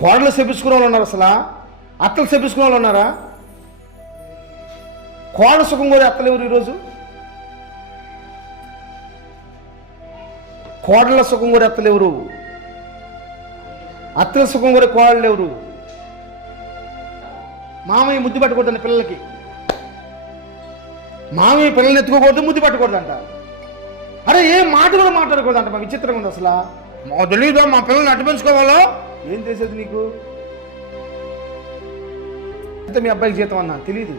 కోడలు శపించుకునే వాళ్ళు ఉన్నారు, అసలు అత్తలు శపించుకునే వాళ్ళు ఉన్నారా? కోడల సుఖం కోరే అత్తలు ఎవరు ఈరోజు? కోడల సుఖం కోరే అత్తలు ఎవరు? అత్తల సుఖం కోరే కోడలు ఎవరు? మామయ్య ముద్దు పట్టకూడదండి పిల్లలకి, మామయ్య పిల్లల్ని ఎత్తుకోకూడదు, ముద్దు పట్టకూడదంట. అరే ఏం మాట కూడా మాట్లాడకూడదంట. మా విచిత్రంగా ఉంది అసలు. మా తెలీదా మా పిల్లల్ని అడ్డు పెంచుకోవాలో? ఏం చేసేది నీకు? ఎంత మీ అబ్బాయికి జీతం అన్నా తెలియదు,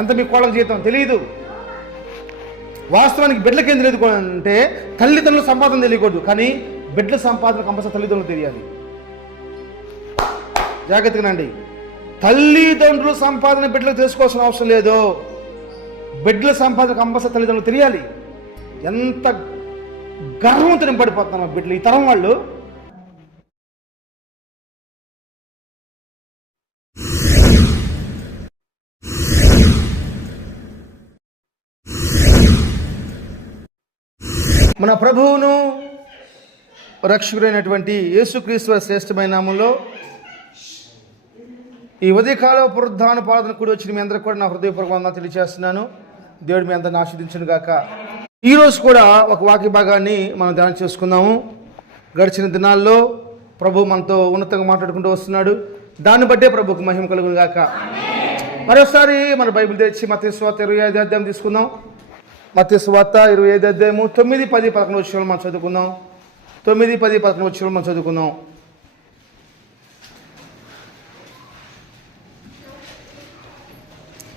ఎంత మీ కోళ్ళకి జీతం తెలియదు. వాస్తవానికి బిడ్డలకి ఏం తెలియదు అంటే తల్లిదండ్రుల సంపాదన తెలియకూడదు, కానీ బిడ్డల సంపాదన కంపల్సరీ తల్లిదండ్రులు తెలియాలి. జాగ్రత్తగానండి. తల్లిదండ్రుల సంపాదన బిడ్డలకు తెలుసుకోవాల్సిన అవసరం లేదు, బిడ్డల సంపాదన కంపల్సరీ తల్లిదండ్రులు తెలియాలి. ఎంత గర్వంతో నింపడిపోతున్నారు బిడ్డలు ఈ తరం వాళ్ళు. మన ప్రభువును రక్షకుడైనటువంటి యేసుక్రీస్తు శ్రేష్టమైన నామంలో ఈ ఉదయకాల పునరుద్ధాన పాలన కూడి వచ్చిన మీ అందరికీ కూడా నా హృదయపూర్వక వందనాలు తెలియజేస్తున్నాను. దేవుడు మీ అందరిని ఆశీర్వదించును గాక. ఈరోజు కూడా ఒక వాక్య భాగాన్ని మనం ధ్యానం చేసుకుందాము. గడిచిన దినాల్లో ప్రభు మనతో ఉన్నతంగా మాట్లాడుకుంటూ వస్తున్నాడు, దాన్ని బట్టే ప్రభుకు మహిమ కలుగును గాక. మరోసారి మన బైబిల్ తెచ్చి మత్తయి సువార్త 25వ అధ్యాయం తీసుకుందాం. మత్తయి సువార్త 25వ అధ్యాయము 9, 10, 11 వచనాలు మనం చదువుకుందాం. 9, 10, 11 వచనాలు మనం చదువుకుందాం.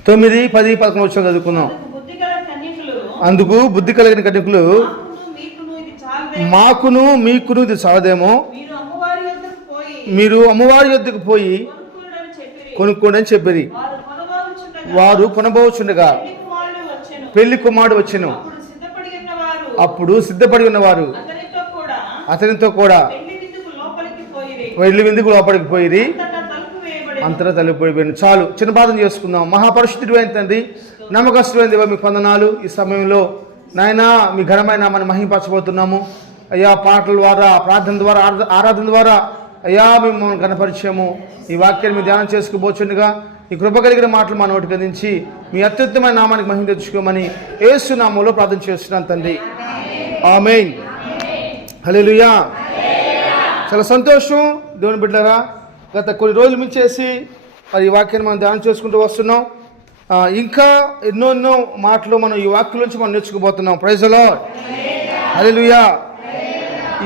తొమ్మిది 10, 11 వచనాలు చదువుకుందాం. అందుకు బుద్ధి కలిగిన కన్యకులు, మాకును మీకును ఇది చాలదేమో, మీరు అమ్మవారి యొద్దకు పోయి కొనుక్కోండి అని చెప్పిరి. వారు కొనబోచుండగా పెళ్లి కుమారుడు వచ్చెను. అప్పుడు సిద్ధపడి ఉన్నవారు అతనితో కూడా పెళ్లి విందుకు లోపలికి పోయిరి. అంతటా తల్లిపోయిపోయింది. చాలు, చిన్న ప్రార్థన చేసుకుందాం. మహాపరిశుద్ధుడు అయిన తండ్రి, నమ్మకస్తుడైన దేవా, మీకు వందనాలు. ఈ సమయంలో నాయనా మీ ఘనమైన నామాన్ని మహిమపరచబోతున్నాము అయ్యా. పాటల ద్వారా, ప్రార్థన ద్వారా, ఆరాధన ద్వారా అయ్యా మేము గణపరిచయము. ఈ వాక్యాన్ని మీరు ధ్యానం చేసుకుపోచుండగా ఈ కృప కలిగిన మాటలు మా నోటికి అందించి మీ అత్యుత్తమైన నామానికి మహిమ తెచ్చుకోమని యేసు నామములో ప్రార్థన చేస్తున్నాను తండ్రి. ఆమేన్. హల్లెలూయా. చాలా సంతోషం దేవుని బిడ్డలారా. గత కొన్ని రోజులు మించేసి మరి ఈ వాక్యాన్ని మనం ధ్యానం చేసుకుంటూ వస్తున్నాం. ఇంకా ఎన్నో మాటలు మనం ఈ వాక్యం నుంచి మనం నేర్చుకోబోతున్నాం. Praise the Lord. హల్లెలూయా.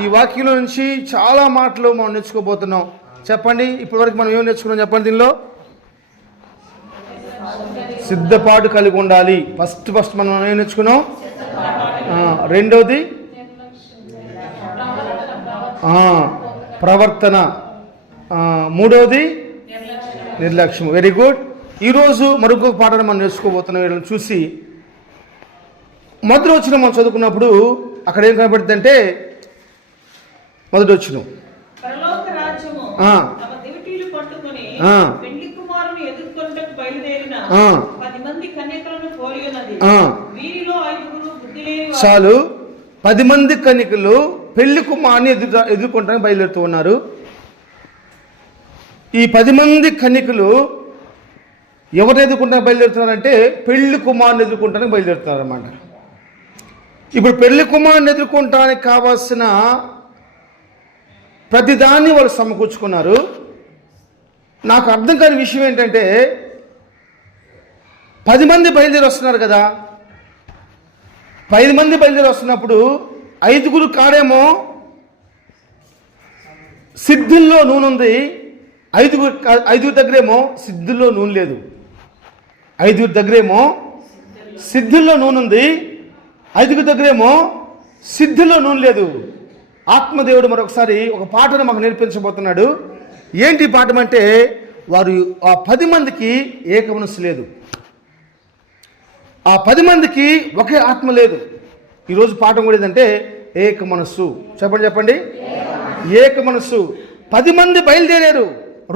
ఈ వాక్యం నుంచి చాలా మాటలు మనం నేర్చుకోబోతున్నాం. చెప్పండి, ఇప్పటివరకు మనం ఏం నేర్చుకున్నాం చెప్పండి. దీనిలో సిద్ధపాటు కలిగి ఉండాలి. ఫస్ట్ మనం ఏం నేర్చుకున్నాం? రెండోది ప్రవర్తన, మూడవది నిర్లక్ష్యం. Very good. ఈరోజు మరొక పాఠాన్ని మనం నేర్చుకోబోతున్నాం. వీళ్ళని చూసి మొదటి వచ్చిన మనం చదువుకున్నప్పుడు అక్కడ ఏం కనబడుతుంది అంటే, మొదటి వచ్చిన చాలు, 10 మంది కన్యకలు పెళ్లి కుమారుని ఎదుర్కొంటానికి బయలుదేరుతూ ఉన్నారు. ఈ 10 మంది కన్యకలు ఎవరు ఎదుర్కొంటానికి బయలుదేరుతున్నారంటే పెళ్లి కుమారుని ఎదుర్కొంటానికి బయలుదేరుతున్నారు అన్నమాట. ఇప్పుడు పెళ్లి కుమారుని ఎదుర్కొంటానికి కావాల్సిన ప్రతిదాన్ని వాళ్ళు సమకూర్చుకున్నారు. నాకు అర్థం కాని విషయం ఏంటంటే, 10 మంది బయలుదేరి వస్తున్నారు కదా. 10 మంది బయలుదేరి వస్తున్నప్పుడు 5గురు కాడేమో సిద్ధుల్లో నూనె ఉంది, 5గురు దగ్గరేమో సిద్ధుల్లో నూనె లేదు. 5గురు దగ్గరేమో సిద్ధుల్లో నూనె ఉంది, 5గురు దగ్గరేమో సిద్ధుల్లో నూనె లేదు. ఆత్మదేవుడు మరొకసారి ఒక పాటను మాకు నేర్పించబోతున్నాడు. ఏంటి పాఠం అంటే, వారు ఆ 10 మందికి ఏక మనస్సు లేదు. ఆ 10 మందికి ఒకే ఆత్మ లేదు. ఈరోజు పాఠం కూడా ఏంటంటే ఏక మనస్సు. చెప్పండి. ఏక మనస్సు. 10 మంది బయలుదేరారు,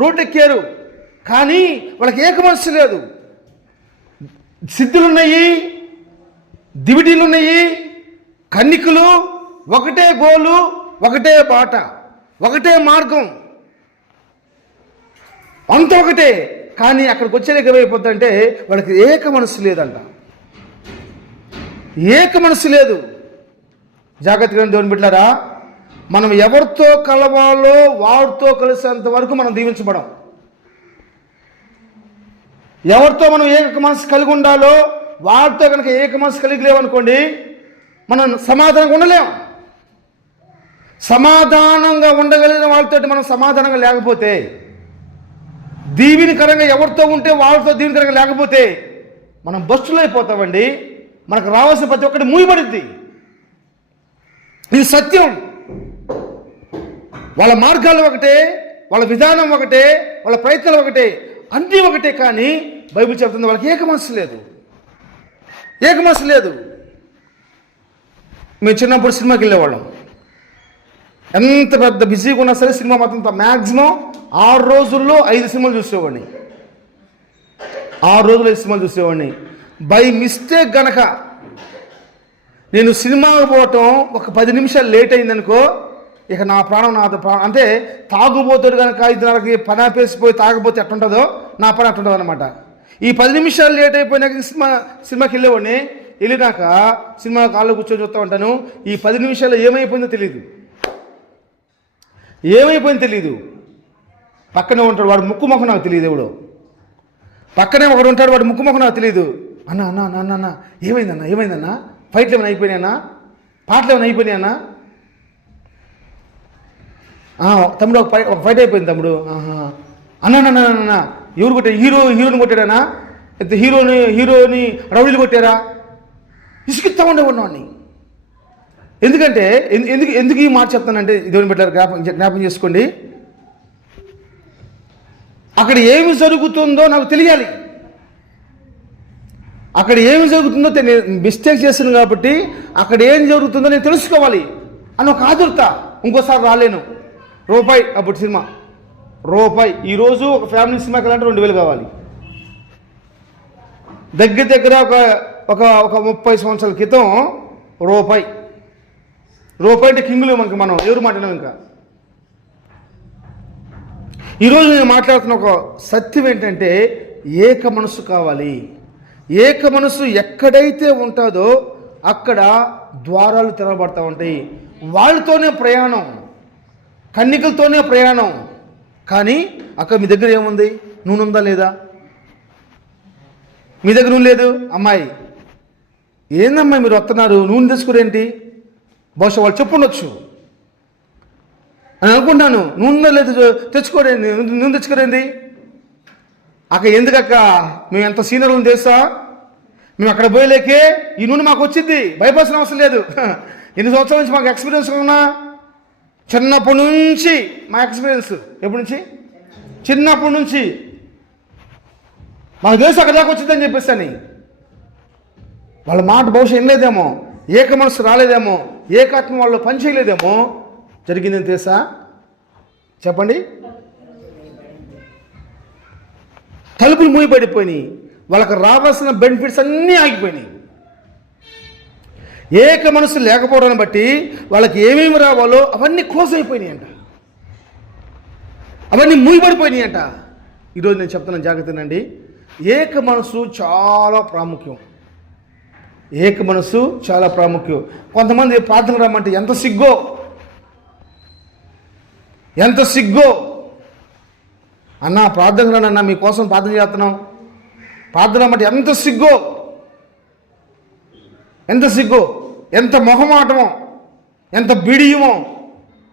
రోడ్డు ఎక్కారు, కానీ వాళ్ళకి ఏక మనస్సు లేదు. సిద్ధులున్నాయి, దివిటీలున్నాయి, అంతా ఒకటే. కానీ అక్కడికి వచ్చేది ఏమైపోతుందంటే వాళ్ళకి ఏక మనసు లేదంట. ఏక మనసు లేదు. జాగ్రత్తగా దేవుని బిడ్డలారా, మనం ఎవరితో కలవాలో వారితో కలిసేంత వరకు మనం దీవించబడం. ఎవరితో మనం ఏక మనసు కలిగి ఉండాలో వారితో కనుక ఏక మనసు కలిగి లేవనుకోండి, మనం సమాధానంగా ఉండలేం. సమాధానంగా ఉండగలిగిన వాళ్ళతో మనం సమాధానంగా లేకపోతే, దీవెనకరంగా ఎవరితో ఉంటే వాళ్ళతో దీవెనకరంగా లేకపోతే మనం బస్సులో అయిపోతామండి. మనకు రావాల్సిన ప్రతి ఒక్కటి మూయబడిద్ది. ఇది సత్యం. వాళ్ళ మార్గాలు ఒకటే, వాళ్ళ విధానం ఒకటే, వాళ్ళ ప్రయత్నాలు ఒకటే, అన్నీ ఒకటే. కానీ బైబిల్ చెప్తుంది వాళ్ళకి ఏక మనసు లేదు. ఏక మనసు లేదు. మేము చిన్నప్పుడు సినిమాకి వెళ్ళేవాళ్ళం. ఎంత పెద్ద బిజీగా ఉన్నా సరే సినిమా మాత్రం మ్యాక్సిమం 6 రోజుల్లో 5 సినిమాలు చూసేవాడిని. 6 రోజులు 5 సినిమాలు చూసేవాడిని. బై మిస్టేక్ గనక నేను సినిమాకి పోవటం ఒక 10 నిమిషాలు లేట్ అయిందనుకో, ఇక నా ప్రాణం అంటే తాగుబోతాడు కనుక 5:30కి పని ఆపేసిపోయి తాగబోతే ఎట్టుంటుందో నా పని అట్టుంటుంది అనమాట. ఈ 10 నిమిషాలు లేట్ అయిపోయినాక సినిమాకి వెళ్ళేవాడిని. వెళ్ళినాక సినిమా కాళ్ళు కూర్చొని చూస్తూ ఉంటాను. ఈ 10 నిమిషాల్లో ఏమైపోయిందో తెలియదు. పక్కనే ఉంటాడు వాడు ముక్కు మొక్క నాకు తెలియదు. ఎవడో పక్కనే ఒకడు ఉంటాడు, వాడు ముక్కు మొక్క నాకు తెలియదు. అన్న అన్న అన్న అన్న ఏమైందన్నా ఫైట్లు ఏమైనా అయిపోయినాయన్నా, పాటలు ఏమైనా అయిపోయినాయన్నా, తమ్ముడు ఒక ఫైట్ అయిపోయింది తమ్ముడు. అన్న ఎవరు కొట్టారు? హీరోని కొట్టాడనా? హీరోని రౌడీలు కొట్టారా? ఇసుకిస్తా ఉండేవాడిని. ఎందుకంటే ఎందుకు ఈ మాట చెప్తానంటే, దేవుని బిడ్డలారా జ్ఞాపకం చేసుకోండి, అక్కడ ఏమి జరుగుతుందో నాకు తెలియాలి. అక్కడ ఏమి జరుగుతుందో మిస్టేక్ చేశాను కాబట్టి అక్కడ ఏం జరుగుతుందో నేను తెలుసుకోవాలి అని ఒక ఆదుర్త. ఇంకోసారి రాలేను. రూపాయి అప్పుడు సినిమా రూపాయి. ఈరోజు ఒక ఫ్యామిలీ సినిమాకి వెళ్ళాలంటే 2000 కావాలి. దగ్గర ఒక 30 సంవత్సరాల క్రితం రూపాయి అంటే కింగులు మనకి, మనం ఎవరు మాట్లాడినాం. ఇంకా ఈరోజు నేను మాట్లాడుతున్న ఒక సత్యం ఏంటంటే ఏక మనసు కావాలి. ఏక మనసు ఎక్కడైతే ఉంటుందో అక్కడ ద్వారాలు తెరవబడతా ఉంటాయి. వాళ్ళతోనే ప్రయాణం, కన్నికలతోనే ప్రయాణం. కానీ అక్కడ మీ దగ్గర ఏముంది? నూనె ఉందా లేదా? మీ దగ్గర నూనె లేదు. అమ్మాయి ఏందమ్మాయి మీరు వస్తున్నారు, నూనె తెచ్చుకోరేంటి? బహుశా వాళ్ళు చెప్పుండొచ్చు అని అనుకుంటాను. నూనె లేదు తెచ్చుకోరేంది, నూనె తెచ్చుకోరేంది? అక్క ఎందుకక్క మేము ఎంత సీనియర్లను తెలుసా, మేము అక్కడ పోయలేకే ఈ నూనె మాకు వచ్చింది, భయపడాల్సిన అవసరం లేదు. ఎన్ని సంవత్సరాల నుంచి మాకు ఎక్స్పీరియన్స్ ఉన్నా, చిన్నప్పటి నుంచి మా ఎక్స్పీరియన్స్. ఎప్పటి నుంచి? చిన్నప్పటి నుంచి మాకు తెలుసు అక్కడ దాకా వచ్చిందని చెప్పేసి అని. వాళ్ళ మాట బహుశా వినలేదేమో, ఏక మనసు రాలేదేమో, ఏకాత్మ వాళ్ళు పని చేయలేదేమో. జరిగిందని తెలుసా? చెప్పండి. తలుపులు మూయబడిపోయినాయి. వాళ్ళకి రావాల్సిన బెనిఫిట్స్ అన్నీ ఆగిపోయినాయి. ఏక మనసు లేకపోవడాన్ని బట్టి వాళ్ళకి ఏమేమి రావాలో అవన్నీ క్లోజ్ అయిపోయినాయి అంట, అవన్నీ మూయబడిపోయినాయి అంట. ఈరోజు నేను చెప్తున్నాను, జాగ్రత్తనండి. ఏక మనసు చాలా ప్రాముఖ్యం. ఏక మనసు చాలా ప్రాముఖ్యం. కొంతమంది ప్రార్థన రమ్మంటే ఎంత సిగ్గో అన్న, ప్రార్థన రానన్నా మీకోసం ప్రార్థన చేస్తున్నాం, ప్రార్థన రమ్మంటే ఎంత సిగ్గో, ఎంత మొహమాటమో, ఎంత బిడియమో.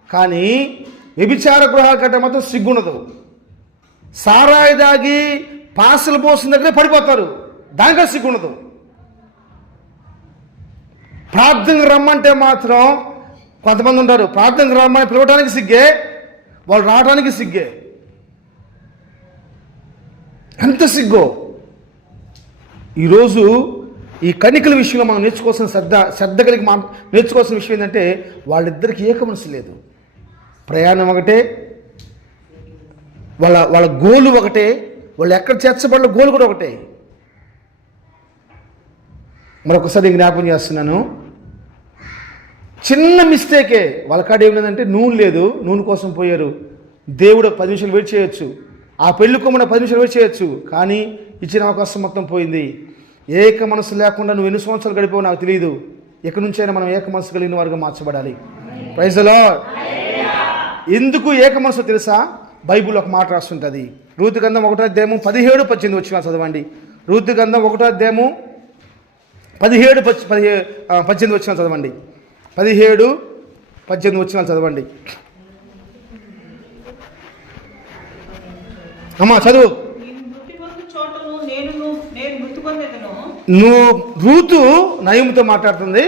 కానీ వ్యభిచార గృహాల కంటే మాత్రం సిగ్గుండదు. సారాయి దాగి పాసలు పోసిన దగ్గరే పడిపోతారు, దానికే సిగ్గుండదు. ప్రార్థనకు రమ్మంటే మాత్రం కొంతమంది ఉంటారు, ప్రార్థనకు రమ్మని పిలవడానికి సిగ్గే, వాళ్ళు రావడానికి సిగ్గే. ఎంత సిగ్గో. ఈరోజు ఈ కన్నికల విషయంలో మనం నేర్చుకోవాల్సిన శ్రద్ధ కలిగి నేర్చుకోవాల్సిన విషయం ఏంటంటే వాళ్ళిద్దరికి ఏక మనసు లేదు. ప్రయాణం ఒకటే, వాళ్ళ గోలు ఒకటే, వాళ్ళు ఎక్కడ చేర్చబడిన గోలు కూడా ఒకటే. మరొకసారి జ్ఞాపకం చేస్తున్నాను, చిన్న మిస్టేకే. వాళ్ళ కాడ ఏం లేదంటే నూనె లేదు, నూనె కోసం పోయారు. దేవుడు 10 నిమిషాలు వెయిట్ చేయొచ్చు. ఆ పెళ్లి కుమారుడు 10 నిమిషాలు వెయిట్ చేయొచ్చు, కానీ ఇచ్చిన అవకాశం మొత్తం పోయింది. ఏక మనసు లేకుండా నువ్వు ఎన్ని సంవత్సరాలు గడిపావో నాకు తెలియదు. ఎక్కడి నుంచైనా మనం ఏక మనసు కలిగిన వారుగా మార్చబడాలి. Praise the lord. ఎందుకు ఏక మనసు తెలుసా? బైబిల్ ఒక మాట రాస్తుంటుంది. రూతు గ్రంథం 1వ అధ్యాయము 17-18 వచనాలు చదవండి. రూతు గ్రంథం 1వ అధ్యాయము 17-18 వచనాలు చదవండి. 17-18 వచనాలు చదవండి. అమ్మా చదువు. నువ్వు రూతు నయముతో మాట్లాడుతుంది.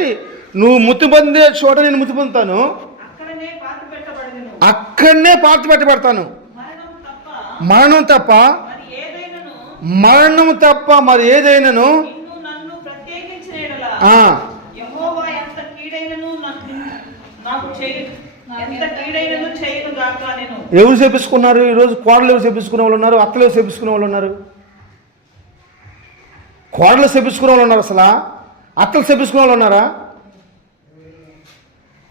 నువ్వు మృతి పొందే చోట నేను మృతి పొందుతాను, అక్కడనే పాతి పెట్టబడతాను. మరణం తప్ప మరి ఏదైనాను ఎవరు చేపించుకున్నారు? ఈరోజు కోడలు ఎవరు చేపించుకునే వాళ్ళు ఉన్నారు? అత్తలు ఎవరు చేపించుకునే వాళ్ళు ఉన్నారు? కోడలు చేపించుకునే వాళ్ళు ఉన్నారు, అసలు అత్తలు చేపించుకునే వాళ్ళు ఉన్నారా?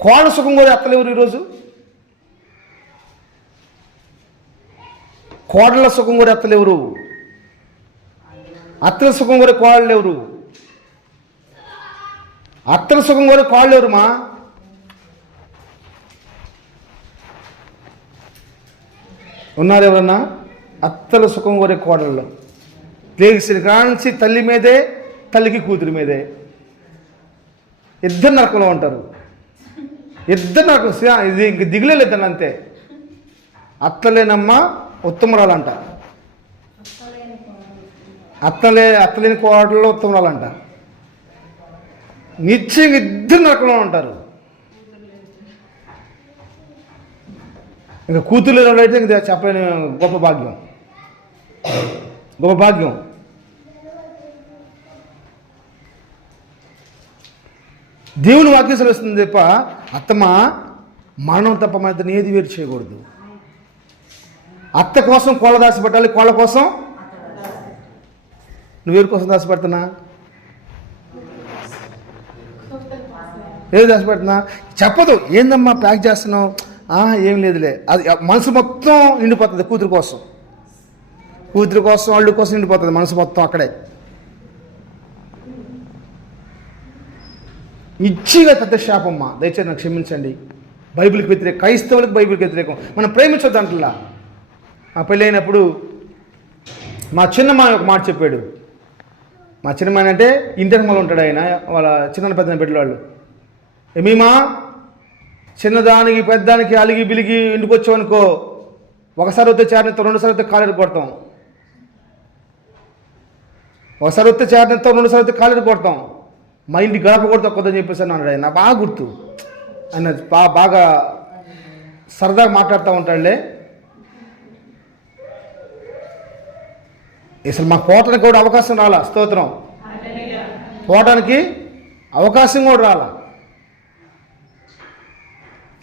కోడల సుఖం కోరే అత్తలు ఎవరు ఈరోజు? కోడల సుఖం కోరే అత్తలు ఎవరు? అత్తల సుఖం కోరే కోడలు ఎవరు? అత్తల సుఖం కోరే కోడలు ఎవరు? మా ఉన్నారు ఎవరన్నా? అత్తల సుఖం కోరే కోడల్లో లేచిన కాంచి తల్లి మీదే, తల్లికి కూతురి మీదే ఇద్దరు నరకంలో ఉంటారు. ఇద్దరు నరకం. ఇది ఇంక దిగులేదని అంతే. అత్తలేనమ్మ ఉత్తమరాలంట, అత్తలేని కోడల్లో ఉత్తమరాలంట. నిత్యం ఇద్దరు నరకంలో ఉంటారు. ఇంకా కూతురు అయితే ఇంకా చెప్పలేని గొప్ప భాగ్యం. దేవుని వాక్యం సెలవుస్తుంది తప్ప అత్తమ్మ మరణం తప్ప మన ఇద్దరిని ఏది వేరు చేయకూడదు. అత్త కోసం కోళ్ళ దాచిపెట్టాలి, కోళ్ళ కోసం నువ్వేరు కోసం దాచిపెడుతున్నా? ఏది దాచిపెడుతున్నా చెప్పదు. ఏందమ్మా ప్యాక్ చేస్తున్నావు? ఏం లేదులే. అది మనసు మొత్తం నిండిపోతుంది. కూతురు కోసం, అల్లు కోసం నిండిపోతుంది మనసు మొత్తం. అక్కడే ఇచ్చిగా పెద్ద శాపమ్మ. దయచేసి నాకు క్షమించండి. బైబిల్కి వ్యతిరేకం, క్రైస్తవులకు బైబిల్కి వ్యతిరేకం. మనం ప్రేమించొద్దు అంటలా. మా పెళ్ళి అయినప్పుడు మా చిన్నమ్మ ఒక మాట చెప్పాడు. మా చిన్నమ్మ అంటే ఇంటర్ మళ్ళీ ఉంటాడు ఆయన, వాళ్ళ చిన్న పెద్ద బిడ్డవాళ్ళు. ఏమీమా చిన్నదానికి పెద్దానికి అలిగి బిలిగి ఇంటికి వచ్చామనుకో, ఒకసారి వస్తే చేరనితో, రెండుసారి వస్తే కాలేరు కొడతాం. ఒకసారి వస్తే చేరనితో, రెండుసారి వస్తే కాలేరు కొడతాం. మా ఇంటి గడప కూడా తక్కువదని చెప్పేసి అన్నాడు ఆయన. నాకు బాగా గుర్తు. ఆయన బాగా సరదాగా మాట్లాడుతూ ఉంటాడులే. అసలు మా పోవటానికి కూడా అవకాశం రాలా. స్తోత్రం. పోవటానికి అవకాశం కూడా రాలా.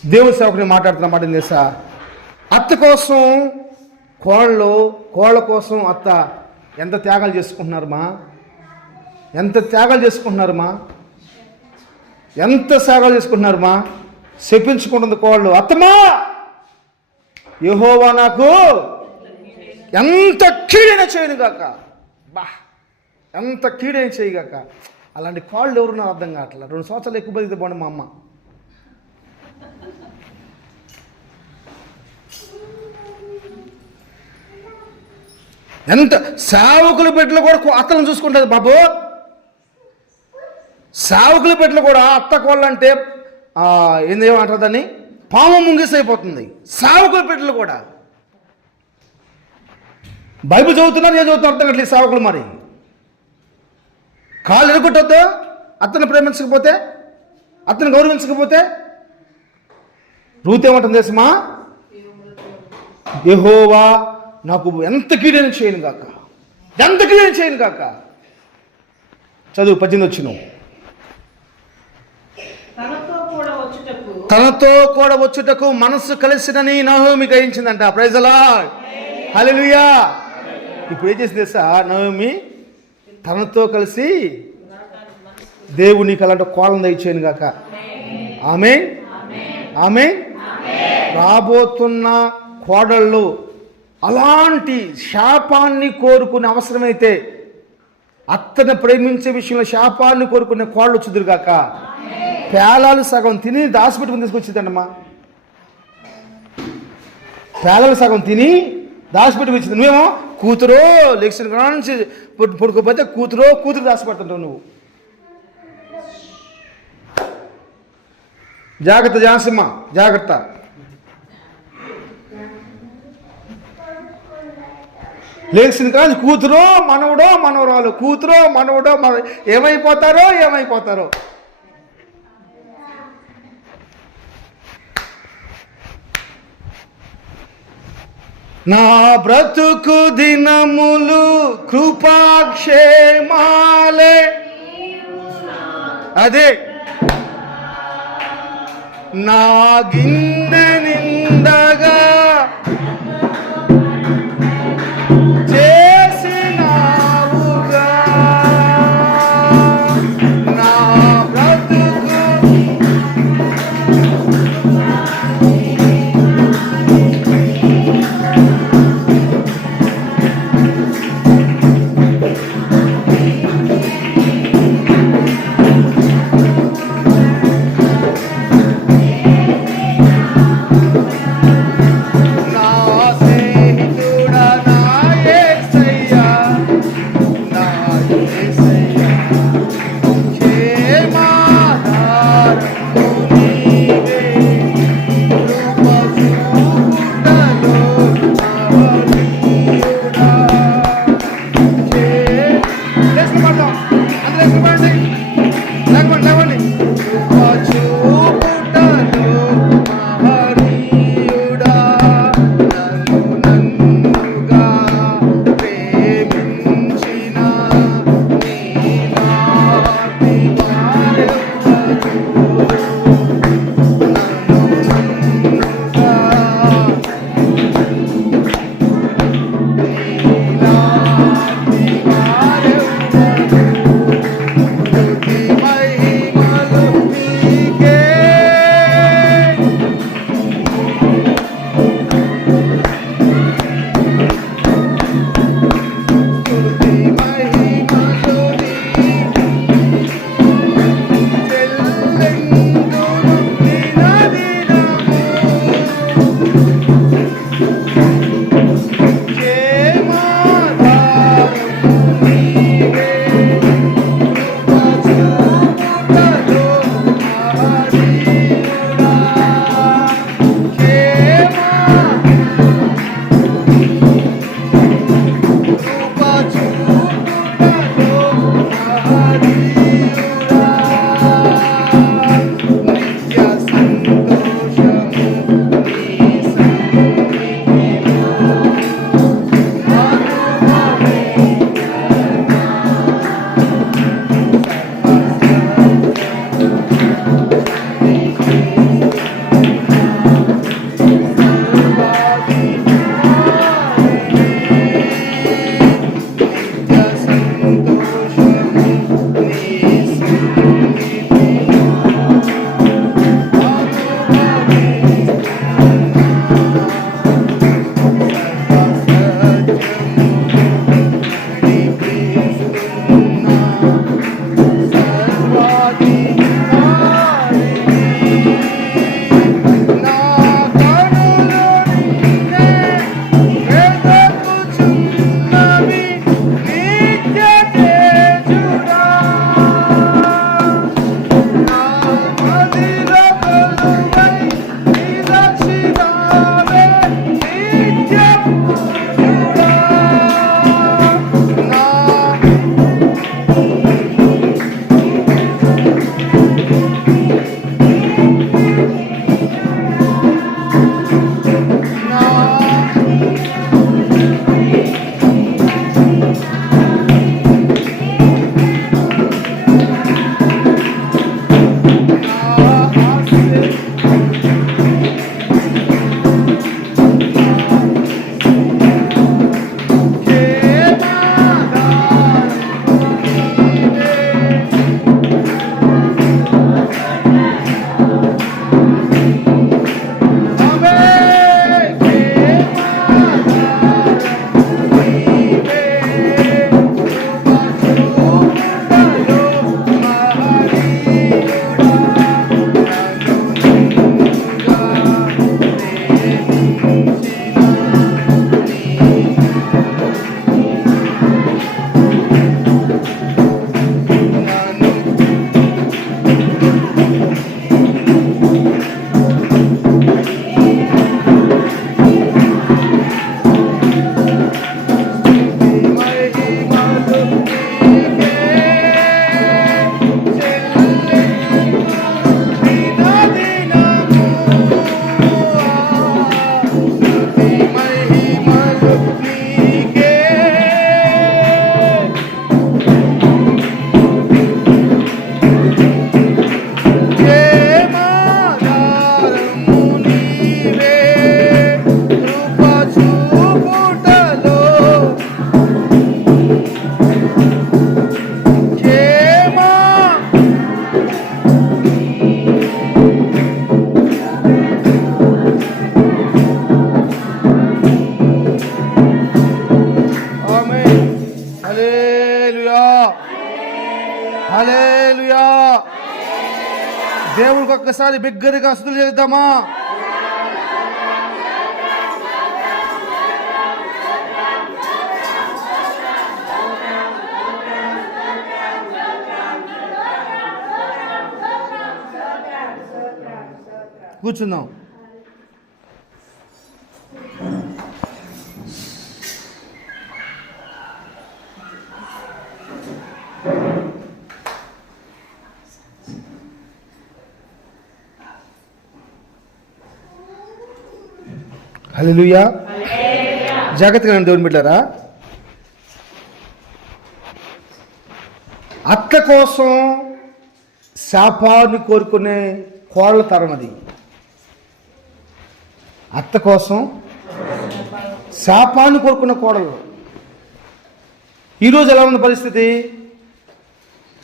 దేవుని సేవకుని మాట్లాడుతున్న మాట ఏం తెలుసా? అత్త కోసం కోళ్ళ కోసం అత్త ఎంత త్యాగాలు చేసుకుంటున్నారు మా, ఎంత త్యాగాలు చేసుకుంటున్నారు మా. శపించుకుంటుంది కోళ్ళు. అత్తమా యెహోవా నాకు ఎంత కీడైనా చేయను గాక, ఎంత కీడైనా చేయగాక. అలాంటి కోళ్ళు ఎవరు నాకు అర్థం కావట్లేదు. 2 సంవత్సరాలు ఎక్కువ బతికితే బాగుంది మా అమ్మ. ఎంత సేవకుల బిడ్డలు కూడా అత్తలను చూసుకుంటుంది బాబు. సేవకుల బిడ్డలు కూడా అత్త కోళ్ళంటే ఏమంటారు దాన్ని, పాము ముంగిసి అయిపోతుంది. సేవకుల బిడ్డలు కూడా బైబిల్ చదువుతున్నారు, ఏం చదువుతున్నారు అర్థం కట్టలేదు సేవకులు. మరి కాళ్ళు ఎరుగుట్టొద్దు. అత్తను ప్రేమించకపోతే, అత్తను గౌరవించకపోతే. రూతు ఏమంటుంది దేశమా? యెహోవా నాకు ఎంత కీడైనా చేయను గాక, ఎంత కీడైనా చేయను గాక. చదువు 18 వచ్చిన. తనతో కూడా వచ్చుటకు మనస్సు కలిసినని నహోమి గ్రహించిందంట. Praise the Lord. హల్లెలూయా. ఇప్పుడు ఏం చేసింది తెలుసా? నహోమి తనతో కలిసి దేవునికి అలాంటి కోళ్ళను దయచేయను గాక. ఆమేన్. రాబోతున్న కోడళ్ళు అలాంటి శాపాన్ని కోరుకునే అవసరమైతే అత్తను ప్రేమించే విషయంలో శాపాన్ని కోరుకునే కోళ్ళు వచ్చుదురుగాక. పేలాలు సగం తిని దాచిపెట్టుకుని తీసుకొచ్చిందండమ్మా. పేలాలు సగం తిని దాచిపెట్టుకు వచ్చింది. నువ్వేమో కూతురో లెక్సిన కాడ నుంచి పడుకోపోతే కూతురు దాచిపెడుతుంటావు నువ్వు. జాగ్రత్త జానసమ్మ, జాగ్రత్త. లేచిన కాదు కూతురో మనవడో మనవరాలు, కూతురో మనవడో ఏమైపోతారో. నా బ్రతుకు దినములు కృపాక్షేమాలే. అదే నా గిన్నె నిండగా చేసినావుగా. నా బ్రతుకు ప్రభుకి ఒక్కసారి బిగ్గరగా స్తుతులు చేద్దామా? కూర్చుందాం. హల్లెలూయా. జాగ్రత్తగా దేవుని బిడ్డలారా, అత్త కోసం శాపాన్ని కోరుకునే కోడల తరం అది. అత్త కోసం శాపాన్ని కోరుకున్న కోడలు. ఈరోజు ఎలా ఉన్న పరిస్థితి?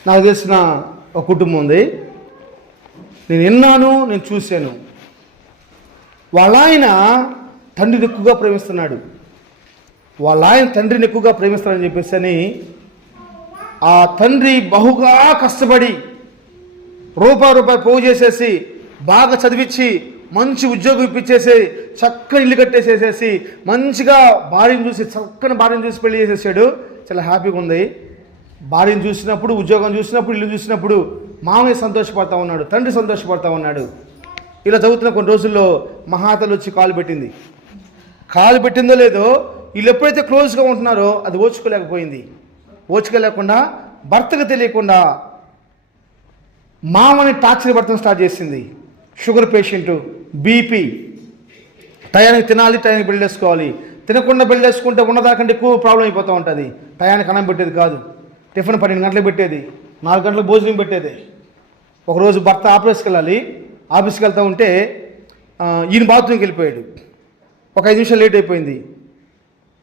నాకు తెలిసిన ఒక కుటుంబం ఉంది, నేను విన్నాను, నేను చూశాను. వాళ్ళ ఆయన తండ్రిని ఎక్కువగా ప్రేమిస్తున్నాడు. వాళ్ళ ఆయన తండ్రిని ఎక్కువగా ప్రేమిస్తాడని చెప్పేసి అని ఆ తండ్రి బహుగా కష్టపడి రూపాయి పోగు చేసేసి బాగా చదివించి మంచి ఉద్యోగం ఇప్పించేసి చక్కని ఇల్లు కట్టేసేసేసి మంచిగా భార్యను చూసి చక్కని భార్యను చూసి పెళ్లి చేసేసాడు. చాలా హ్యాపీగా ఉంది. భార్యను చూసినప్పుడు, ఉద్యోగం చూసినప్పుడు, ఇల్లు చూసినప్పుడు మామయ్య సంతోషపడతా ఉన్నాడు, తండ్రి సంతోషపడతా ఉన్నాడు. ఇలా చదువుతున్న కొన్ని రోజుల్లో మహాతలు వచ్చి కాలు పెట్టింది. కాలు పెట్టిందో లేదో వీళ్ళు ఎప్పుడైతే క్లోజ్గా ఉంటున్నారో అది ఓచుకోలేకపోయింది. ఓచుకోలేకుండా భర్తకు తెలియకుండా మామని టార్చర్ పడటం స్టార్ట్ చేసింది. షుగర్ పేషెంట్, బీపీ, టయానికి తినాలి, టయానికి బిల్డేసుకోవాలి. తినకుండా బిల్డేసుకుంటే ఉన్నదాకంటే ఎక్కువ ప్రాబ్లం అయిపోతూ ఉంటుంది. టయానికి అన్నం పెట్టేది కాదు, టిఫిన్ 12 గంటలకు పెట్టేది, 4 గంటలకు భోజనం పెట్టేది. ఒకరోజు భర్త ఆఫీస్కి వెళ్ళాలి, ఆఫీస్కి వెళ్తూ ఉంటే ఈయన బాత్రూమ్కి వెళ్ళిపోయాడు. ఒక 5 నిమిషాలు లేట్ అయిపోయింది.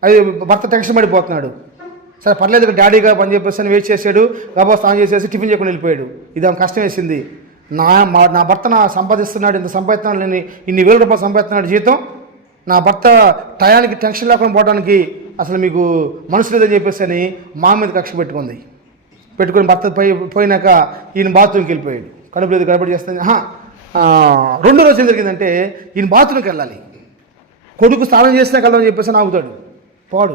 అది భర్త టెన్షన్ పడిపోతున్నాడు. సరే పర్లేదు డాడీగా పని చెప్పేసి వెయిట్ చేశాడు. కాబోలు స్నానం చేసేసి టిఫిన్ చేయకుండా వెళ్ళిపోయాడు. ఇది ఆమె కష్టం వేసింది. నా భర్త సంపాదిస్తున్నాడు, ఇంత సంపాదిస్తున్నాడు, నేను ఇన్ని వేల రూపాయలు సంపాదిస్తున్నాడు జీతం, నా భర్త టయానికి టెన్షన్ లేకుండా పోవడానికి అసలు మీకు మనసు లేదని చెప్పేసి అని మా మీద కక్ష పెట్టుకుని భర్త పోయినాక ఈయన బాత్రూమ్కి వెళ్ళిపోయాడు. కడుపు లేదు గడబడి చేస్తుంది. రెండో రోజు ఏం జరిగిందంటే ఈయన బాత్రూమ్కి వెళ్ళాలి. కొడుకు స్నానం చేసినాక వెళ్దామని చెప్పేసి ఆగుతాడు. పోడు.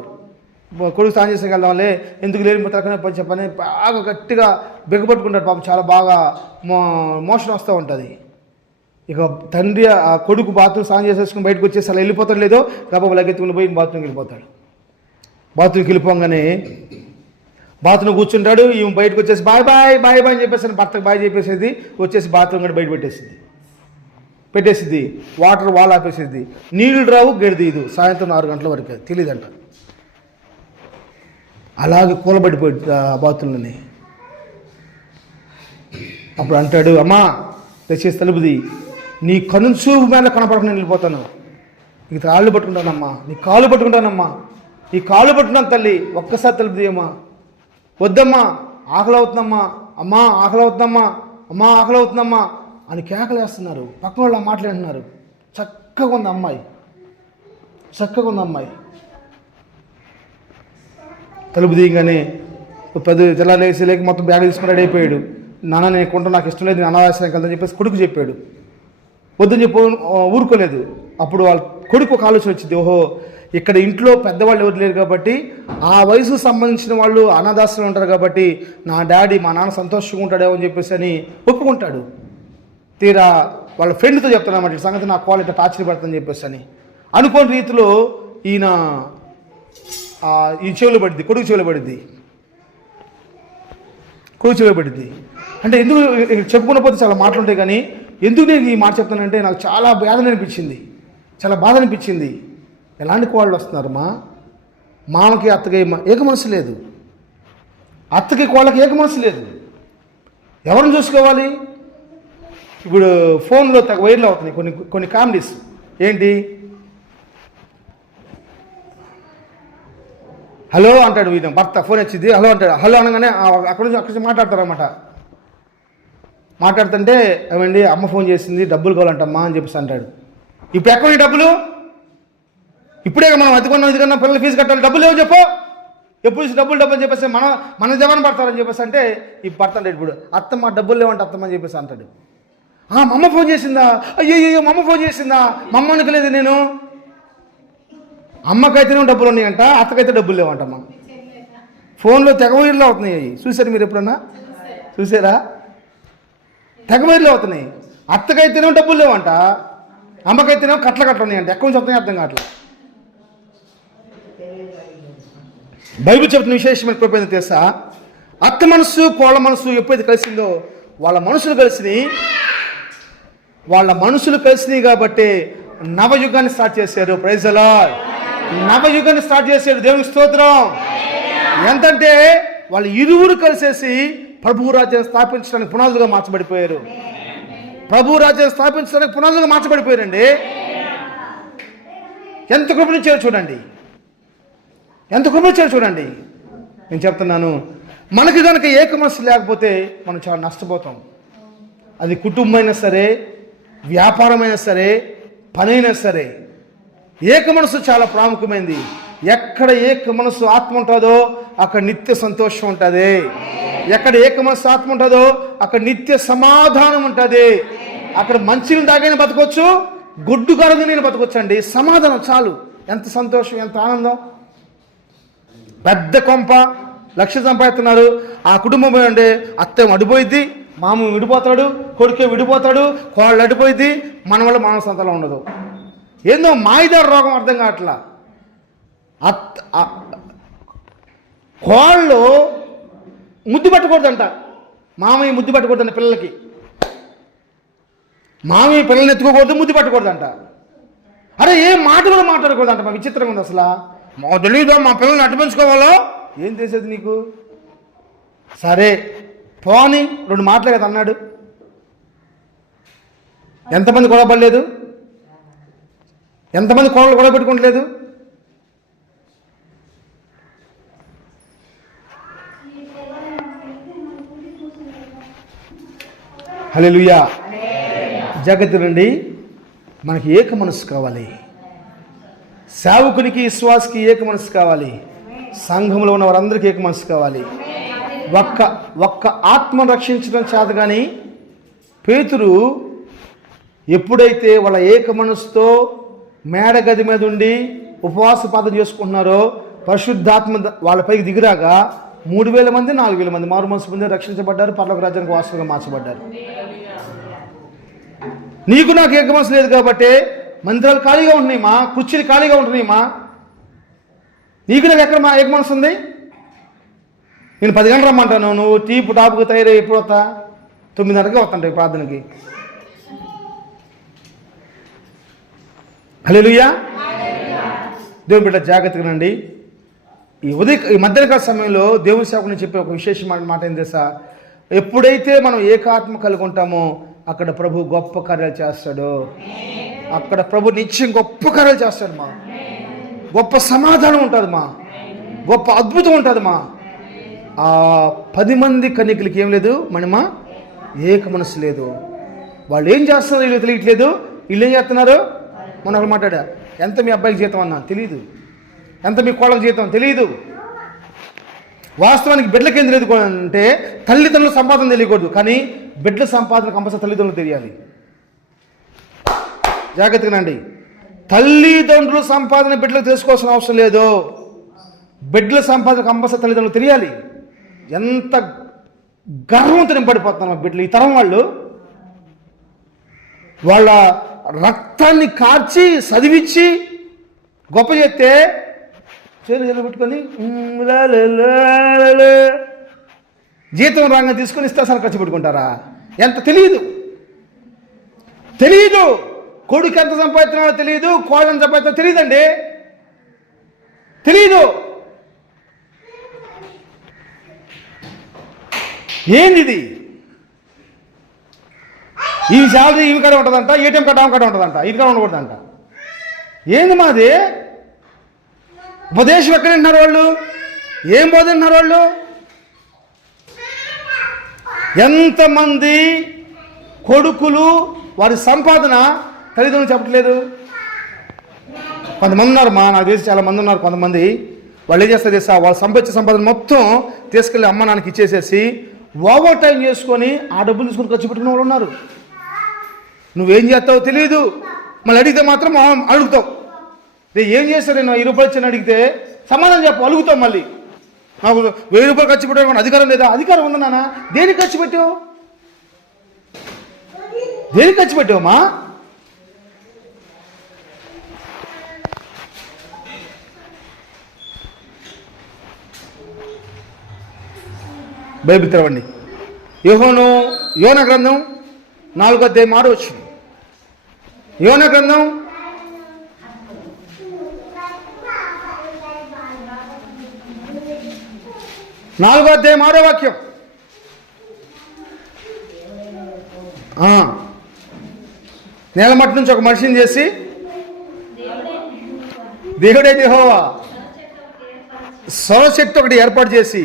కొడుకు స్నానం చేసినాక వెళ్దాంలే, ఎందుకు లేని తరకనే పని చెప్పని బాగా గట్టిగా బిగపట్టుకుంటాడు. పాపం చాలా బాగా మోషన్ వస్తూ ఉంటుంది. ఇక తండ్రి ఆ కొడుకు బాత్రూమ్ స్నానం చేసేసుకుని బయటకు వచ్చేసి అలా వెళ్ళిపోతాడు లేదో గబాబు లగెత్తుకుని పోయి బాత్రూమ్కి వెళ్ళిపోతాడు. బాత్రూమ్కి వెళ్ళిపోగానే బాత్రూమ్ కూర్చుంటాడు. ఈమె బయటకు వచ్చేసి బాయ్ బాయ్ బాయ్ బాయ్ అని చెప్పేసి భర్తకు బాయ్ చెప్పేసేది, వచ్చేసి బాత్రూమ్ కూడా బయట పెట్టేసిద్ది. Water wall ఆపేసేది. నీళ్లు రావు, గడిదీదు. సాయంత్రం 6 గంటల వరకు తెలియదంట. అలాగే కూలబడిపోయి బాత్రూంలోని. అప్పుడు అంటాడు, అమ్మా తెచ్చేసి తలుపుది, నీ కనుచూపు మీద కనపడకుండా వెళ్ళిపోతాను, నీకు కాళ్ళు పట్టుకుంటానమ్మా, నీ కాళ్ళు పట్టుకుంటానమ్మా, నీ కాళ్ళు పట్టుకున్నాను తల్లి, ఒక్కసారి తలుపుది అమ్మా. వద్దమ్మా, ఆకలి అవుతుందమ్మా, అమ్మా ఆకలి అవుతుందమ్మా, అమ్మా ఆకలి అవుతుందమ్మా అని కేకలు వేస్తున్నారు. పక్కన వాళ్ళు మాట్లాడుతున్నారు. చక్కగా ఉంది అమ్మాయి, చక్కగా ఉంది అమ్మాయి. తలుపు దిగగానే పెద్ద తెల్లారేసి లేక మొత్తం బ్యాగ్ తీసుకుని రెడీ అయిపోయాడు. నాన్న నేను కొంట, నాకు ఇష్టం లేదు, నేను అనావాసానికి వెళ్తాను చెప్పేసి కొడుకు చెప్పాడు. వద్దని చెప్పి ఊరుకోలేదు. అప్పుడు వాళ్ళ కొడుకు ఒక ఆలోచన వచ్చింది, ఓహో ఇక్కడ ఇంట్లో పెద్దవాళ్ళు ఎవరు లేరు కాబట్టి, ఆ వయసుకు సంబంధించిన వాళ్ళు అనాథాశ్రమం ఉంటారు కాబట్టి నా డాడీ మా నాన్న సంతోషంగా ఉంటాడేమో అని చెప్పేసి అని ఒప్పుకుంటాడు. తీరా వాళ్ళ ఫ్రెండ్తో చెప్తానమాట ఈ సంగతి, నా క్వాలిటీ టార్చర్ పడుతుందని చెప్పేసి అని. అనుకోని రీతిలో ఈయన ఈ చెవులు పడింది, కొడుకు చెవులు పడింది. అంటే ఎందుకు చెప్పుకున్న పోతే చాలా మాటలు ఉంటాయి, కానీ ఎందుకు నేను ఈ మాట చెప్తానంటే నాకు చాలా బాధ అనిపించింది. ఎలాంటి కోళ్ళు వస్తున్నారు? మామకి అత్తకి ఏక మనసు లేదు, అత్తకి కోళ్ళకి ఏక మనసు లేదు. ఎవరిని చూసుకోవాలి? ఇప్పుడు ఫోన్లో వైర్లు అవుతున్నాయి కొన్ని కామెడీస్. ఏంటి, హలో అంటాడు వీళ్ళ భర్త, ఫోన్ వచ్చింది హలో అంటాడు. హలో అనగానే అక్కడి నుంచి మాట్లాడతారన్నమాట. మాట్లాడుతుంటే ఏమండి అమ్మ ఫోన్ చేసింది, డబ్బులు కావాలంటమ్మా అని చెప్పేసి అంటాడు. ఇప్పుడు ఎక్కడ డబ్బులు? ఇప్పుడే మనం అతికొన్నాం, ఇది కన్నా పిల్లలు ఫీజు కట్టాలి, డబ్బులు లేవు చెప్పు, ఎప్పుడు డబ్బులు అని చెప్పేసి మన జవాన్ పడతారని చెప్పేసి అంటే ఈ భర్త అంటాడు, ఇప్పుడు అత్తమ్మ డబ్బులు లేవంటే అత్తమ్మ అని చెప్పేసి అంటాడు. మా అమ్మ ఫోన్ చేసిందా, అయ్యో మా అమ్మ ఫోన్ చేసిందా, మా అమ్మ అనుకోలేదు నేను. అమ్మకైతేనే డబ్బులు ఉన్నాయంట, అత్తకైతే డబ్బులు లేవంటమ్మా. ఫోన్లో తెగవైర్లు అవుతున్నాయి. చూసారు మీరు ఎప్పుడన్నా? చూసారా? తెగవైర్లు అవుతున్నాయి. అత్తకైతేనే డబ్బులు లేవంట, అమ్మకైతేనే కట్ల ఉన్నాయంట. ఎక్కడి నుంచి వస్తున్నాయి అర్థం కావట్లేదు. బైబిల్ చెప్తున్న విశేషమైన ప్రపంచం తెలుసా? అత్త మనసు కోళ్ళ మనసు ఎప్పుడైతే కలిసిందో వాళ్ళ మనుషులు కలిసినాయి కాబట్టి నవయుగాన్ని స్టార్ట్ చేశారు. Praise the Lord. నవయుగాన్ని స్టార్ట్ చేశారు. దేవునికి స్తోత్రం. ఎంతంటే వాళ్ళు ఇరువురు కలిసేసి ప్రభు రాజ్యాన్ని స్థాపించడానికి పునాదులుగా మార్చబడిపోయారు. ప్రభు రాజ్యాన్ని స్థాపించడానికి పునాదులుగా మార్చబడిపోయారండి. ఎంత కృపణించారో చూడండి, ఎంత కృపణించారో చూడండి. నేను చెప్తున్నాను, మనకి కనుక ఏక మనసు లేకపోతే మనం చాలా నష్టపోతాం. అది కుటుంబమైనా సరే, వ్యాపారమైనా సరే, పనైనా సరే. ఏక మనసు చాలా ప్రాముఖ్యమైనది. ఎక్కడ ఏక మనసు ఆత్మ ఉంటుందో అక్కడ నిత్య సంతోషం ఉంటుంది. ఎక్కడ ఏక మనసు ఆత్మ ఉంటుందో అక్కడ నిత్య సమాధానం ఉంటుంది. అక్కడ మంచిని తాగైనా బతకొచ్చు, గుడ్డు గారదు నేను బతకొచ్చు అండి. సమాధానం చాలు. ఎంత సంతోషం, ఎంత ఆనందం. పెద్ద కొంప, 1,00,000 సంపాదిస్తున్నారు. ఆ కుటుంబం అంటే అత్త అడిపోయిద్ది, మామ విడిపోతాడు, కొడుకే విడిపోతాడు, కోళ్ళు అడిపోయిద్ది. మన వల్ల మానవ సంతానం ఉండదు. ఏందో మాయిదారు రోగం అర్థం కావట్లా. కోళ్ళు ముద్దు పెట్టకూడదంట. మామయ్య ముద్దు పెట్టకూడదంట పిల్లలకి. మామయ్య పిల్లల్ని ఎత్తుకోకూడదు, ముద్దు పెట్టకూడదంట. అరే ఏ మాట కూడా మాట్లాడకూడదంట. మా విచిత్రంగా ఉంది అసలు. మా తెలీదా మా పిల్లల్ని అడ్డు పెంచుకోవాలో? ఏం చేసేది నీకు? సరే పోని 2 మాటలే కదా అన్నాడు. ఎంతమంది గొడవ పడలేదు? ఎంతమంది కోళ్ళు గొడవ పెట్టుకోవట్లేదు? హల్లెలూయా. జాగ్రత్త రండి. మనకి ఏక మనసు కావాలి. సేవకునికి, విశ్వాసకి ఏక మనసు కావాలి. సంఘంలో ఉన్న వారందరికీ ఏక మనసు కావాలి. ఒక్క ఆత్మను రక్షించడం చేత. కానీ పేతురు ఎప్పుడైతే వాళ్ళ ఏక మనసుతో మేడ గది మీద ఉండి ఉపవాస ప్రార్థన చేసుకుంటున్నారో పరిశుద్ధాత్మ వాళ్ళపైకి దిగిరాగా 3,000 మంది 4,000 మంది మారు మనసు పొంది రక్షించబడ్డారు. పరలోక రాజ్యానికి వారసులుగా మార్చబడ్డారు. నీకు నాకు ఏక మనసు లేదు కాబట్టి మందిరాలు ఖాళీగా ఉంటున్నాయి మా, కుర్చీలు ఖాళీగా ఉంటున్నాయి మా. నీకు నాకు ఎక్కడ మా ఏక మనసు ఉంది? నేను 10 గంటలు రమ్మంటాను, నువ్వు టీపు టాపుకు తయారై ఎప్పుడు వస్తా? 9:30కి వస్తాంటాయి ప్రార్థనకి. హల్లెలూయా. దేవుని బిడ్డ జాగ్రత్తగా రండి. ఈ మధ్యాహ్నకాల సమయంలో దేవుని సేవకుని చెప్పే ఒక విశేషమైన మాట ఏం తెలుసా? ఎప్పుడైతే మనం ఏకాత్మ కలిగి ఉంటామో అక్కడ ప్రభు గొప్ప కార్యాలు చేస్తాడు. అక్కడ ప్రభు నిత్యం గొప్ప కార్యాలు చేస్తాడు మా. గొప్ప సమాధానం ఉంటుంది మా, గొప్ప అద్భుతం ఉంటుంది మా. ఆ 10 మంది కన్యకులకి ఏం లేదు, మణిమా ఏక మనసు లేదు. వాళ్ళు ఏం చేస్తున్నారో వీళ్ళు తెలియట్లేదు. వీళ్ళు ఏం చేస్తున్నారు? మొన్న ఒకరు మాట్లాడా, ఎంత మీ అబ్బాయికి జీతం అన్నా తెలియదు, ఎంత మీ కోళ్ళకి జీతం తెలియదు. వాస్తవానికి బిడ్డలకి ఏం తెలియదు అంటే తల్లిదండ్రుల సంపాదన తెలియకూడదు, కానీ బిడ్డల సంపాదన కంపల్సరీ తల్లిదండ్రులు తెలియాలి. జాగ్రత్తగా అండి. తల్లిదండ్రుల సంపాదన బిడ్డలకు తెలుసుకోవాల్సిన అవసరం లేదు. బిడ్డల సంపాదన కంపల్సరీ తల్లిదండ్రులు తెలియాలి. ఎంత గర్వంతో నింపడిపోతున్నారు మా బిడ్డలు. ఈ తరం వాళ్ళు వాళ్ళ రక్తాన్ని కార్చి చదివించి గొప్ప చేస్తే చేతులు పెట్టుకొని జీతం రాగా తీసుకొని ఇస్తాసారి ఖర్చు పెట్టుకుంటారా? ఎంత తెలియదు. కొడుకు ఎంత సంపాదిస్తున్నాడో తెలియదు, కోళ్ళు ఎంత సంపాదిస్తున్నా తెలియదండి. తెలియదు. ఏంది ఇది? ఈ శాలరీ ఇవి కాడ ఉంటుందంట, ఏటీఎం కార్డు ఆమె కాడ ఉంటుందంట, ఇది కాడ ఉండకూడదంట. ఏంది మాది? ఉపదేశం ఎక్కడ వింటున్నారు వాళ్ళు? ఏం బోధింటున్నారు వాళ్ళు? ఎంతమంది కొడుకులు వారి సంపాదన తల్లిదండ్రులు చెప్పట్లేదు. కొంతమంది ఉన్నారు మా, నాకు తెలిసి చాలా మంది ఉన్నారు. కొంతమంది వాళ్ళు ఏం చేస్తారు తెలుసా? వాళ్ళు సంపాదించే సంపాదన మొత్తం తీసుకెళ్ళి అమ్మ నాన్నకి ఇచ్చేసేసి ఓవర్ టైం చేసుకొని ఆ డబ్బులు తీసుకొని ఖర్చు పెట్టుకునే వాళ్ళు ఉన్నారు. నువ్వేం చేస్తావో తెలియదు. మళ్ళీ అడిగితే మాత్రం అడుగుతావు. ఏం చేస్తావు నేను 1000 రూపాయలు ఇచ్చాను అడిగితే సమాధానం చెప్పు, అలుగుతావు. మళ్ళీ నాకు 1000 రూపాయలు ఖర్చు పెట్టాను అధికారం లేదా? అధికారం ఉందా నాన్న? దేనికి ఖర్చు పెట్టావు? దేనికి ఖర్చు పెట్టావమ్మా? బైబిల్ తెరవండి. యోనా గ్రంథం 4వ అధ్యాయం 6వ వచనం. యోనా గ్రంథం 4వ అధ్యాయం 6వ వాక్యం. నేలమట్టి నుంచి ఒక మనిషిని చేసి దేవుడే యెహోవా సొర చెట్టు ఒకటి ఏర్పాటు చేసి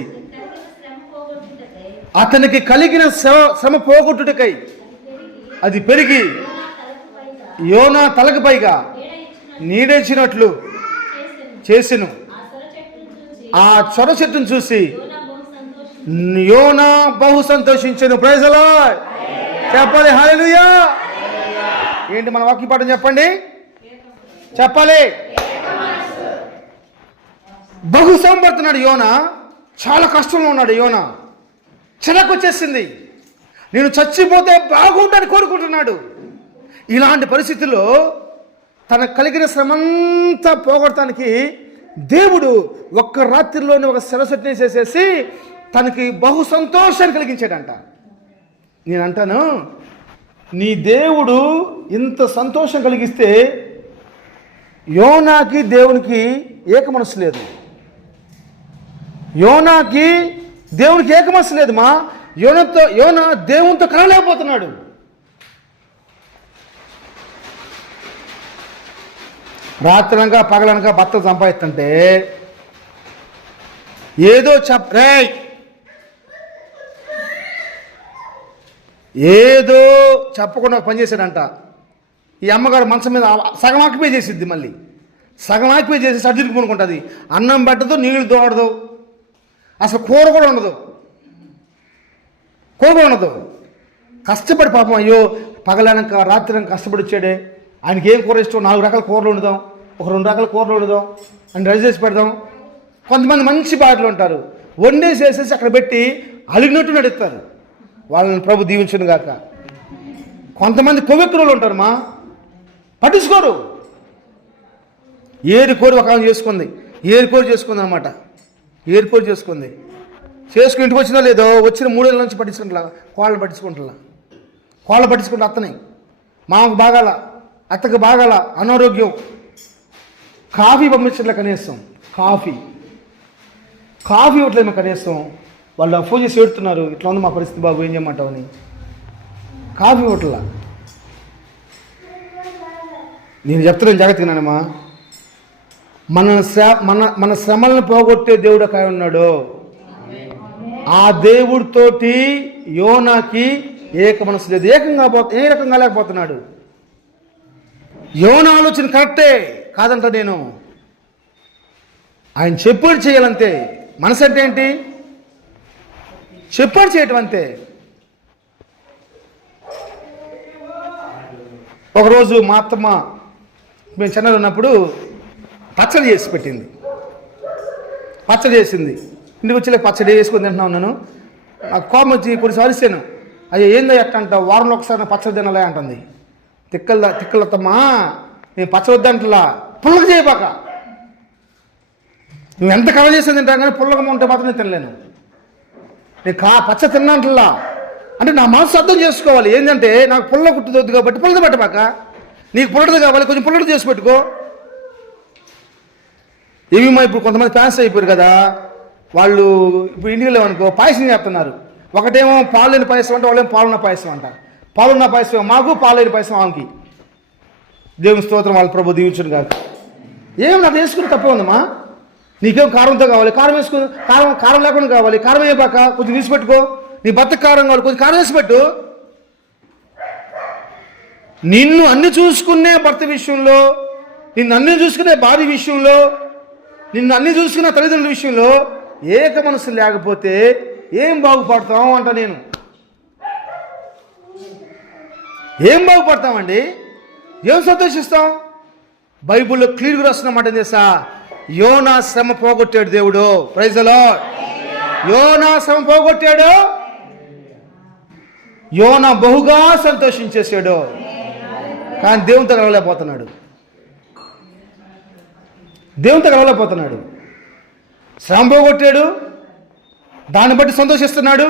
అతనికి కలిగిన శ్రమ పోగొట్టుటకై అది పెరిగి యోనా తలకు పైగా నీడేసినట్లు చేసెను. ఆ సొర చెట్టును చూసి యోనా బహు సంతోషించెను. Praise the lord. చెప్పాలి హల్లెలూయా. ఏంటి మన వాక్య పాఠం చెప్పండి, చెప్పాలి. బహు సంపడుతున్నాడు యోనా, చాలా కష్టంలో ఉన్నాడు యోనా. చిరాకు వచ్చేసింది, నేను చచ్చిపోతే బాగుండని కోరుకుంటున్నాడు. ఇలాంటి పరిస్థితుల్లో తనకు కలిగిన శ్రమంతా పోగొడటానికి దేవుడు ఒక్క రాత్రిలోనే ఒక సరస్వతిని చేసేసి తనకి బహు సంతోషాన్ని కలిగించాడంట. నేను అంటాను, నీ దేవుడు ఇంత సంతోషం కలిగిస్తే యోనాకి దేవునికి ఏక మనసు లేదు. యోనాకి దేవునికి ఏక మనసు లేదు. యోనా దేవునితో కలవలేకపోతున్నాడు. రాత్రనగా పగలనగా భర్త సంపాదిస్తుంటే ఏదో ఏదో చెప్పకుండా పనిచేశాడంట. ఈ అమ్మగారు మంచం మీద సగం ఆక్యుపై చేసిద్ది, మళ్ళీ సగం ఆక్యుపై చేసి సర్జరీకి కొనుక్కుంటుంది. అన్నం పెట్టదు, నీళ్లు తోడదు, అసలు కూర కూడా ఉండదు. కష్టపడి పాపం, అయ్యో పగలనక రాత్రి కష్టపడి వచ్చాడే, ఆయనకి ఏం కూర ఇష్టం, 4 రకాల కూరలు వండుదాం, ఒక 2 రకాల కూరలు వండుదాం అని రెడీ చేసి పెడదాం. కొంతమంది మంచి బాటలు ఉంటారు, వండేసేసేసి అక్కడ పెట్టి అలిగినట్టు నడుస్తారు. వాళ్ళని ప్రభు దీవించును గాక. కొంతమంది కొవ్వెక్కులు ఉంటారు, పట్టించుకోరు. ఏరుకోరు ఒక ఆమె చేసుకుంది, అనమాట. ఏరుకోరు చేసుకుని ఇంటికి వచ్చినా లేదో వచ్చిన 3 ఏళ్ళ నుంచి పట్టించుకుంటా, కోళ్ళ పట్టించుకుంటా అత్తని. మామకు బాగాల, అత్తకు బాగాల, అనారోగ్యం. కాఫీ పంపించట్లే కనీసం, కాఫీ ఇవ్వట్లేదు కనీసం. వాళ్ళు ఫోన్ చేసి ఏడుతున్నారు, ఇట్లా ఉంది మా పరిస్థితి బాబు, ఏం చేయమంటావు అని. కాఫీ ఇవ్వట్లా. నేను చెప్తున్నాను జాగ్రత్తగా నానమ్మా, మన శ్రమలను పోగొట్టే దేవుడు ఒక ఉన్నాడు. ఆ దేవుడితోటి యోనాకి ఏక మనసు లేదు. ఏ రకంగా లేకపోతున్నాడు. యోనా ఆలోచన కరెక్టే కాదంట నేను, ఆయన చెప్పాడు చేయాలంతే. మనసు అంటే ఏంటి? చెప్పాడు చేయటం అంతే. ఒకరోజు మా అత్తమ్మ మేము చిన్నగా ఉన్నప్పుడు పచ్చడి చేసి పెట్టింది. పచ్చడి చేసింది, ఇంటికి వచ్చి పచ్చడి వేసుకొని తింటున్నా ఉన్నాను. నాకు కోపం వచ్చి కొన్నిసార్లు ఇస్తాను, అయ్యో ఏందో ఎట్టంట, వారంలో ఒకసారి పచ్చడి తినాలే అంటుంది. తిక్కలత్తమ్మా, నేను పచ్చడి వద్దంటలా, పుల్లగా చేయబాక. నువ్వు ఎంత కవ చేసి తింటాను కానీ పుల్లగా ఉంటే మాత్రం నేను తినలేను. నేను పచ్చ తిన్నంటలా అంటే నా మనసు అర్థం చేసుకోవాలి. ఏంటంటే నాకు పుల్ల కుట్టుదొద్దు కాబట్టి పుల్లది పెట్టబాక, నీకు పుల్లది కావాలి కొంచెం పుల్లది చేసి పెట్టుకో. ఏమేమో ఇప్పుడు కొంతమంది ఫ్యాన్స్ అయిపోయారు కదా, వాళ్ళు ఇప్పుడు ఇంటికి వెళ్ళామనుకో పాయసం చేస్తున్నారు. ఒకటేమో పాలు లేని పాయసం అంటే, వాళ్ళేమో పాలున్న పాయసం అంట. పాలున్న పాయసం మాకు, పాలు లేని పాయసం ఆమెకి. దేవుని స్తోత్రం, వాళ్ళ ప్రభు దీవించును కాదు. ఏం నాకు వేసుకుని తప్పే ఉందమ్మా. నీకేం కారంతో కావాలి, కారం వేసుకుని, కారం లేకుండా కావాలి, కారం వేయబాక, కొంచెం తీసి పెట్టుకో. నీ భర్త కారం కావాలి, కొంచెం కారం వేసి పెట్టు. నిన్ను అన్ని చూసుకునే భర్త విషయంలో, నిన్ను అన్ని చూసుకునే భార్య విషయంలో, నిన్ను అన్ని చూసుకున్న తల్లిదండ్రుల విషయంలో ఏక మనసు లేకపోతే ఏం బాగుపడతాం అంట నేను. ఏం బాగుపడతామండి? ఏం సంతోషిస్తాం? బైబిల్లో క్లియర్గా వస్తున్నమాట తెలుసా? యోనా శ్రమ పోగొట్టాడు దేవుడు. Praise the Lord. యోనా శ్రమ పోగొట్టాడు. యోనా బహుగా సంతోషించేసాడు. కానీ దేవునితో కలవలేకపోతున్నాడు. దేవునితో కలవలేకపోతున్నాడు. శ్రమ పోగొట్టాడు, దాన్ని బట్టి సంతోషిస్తున్నాడు.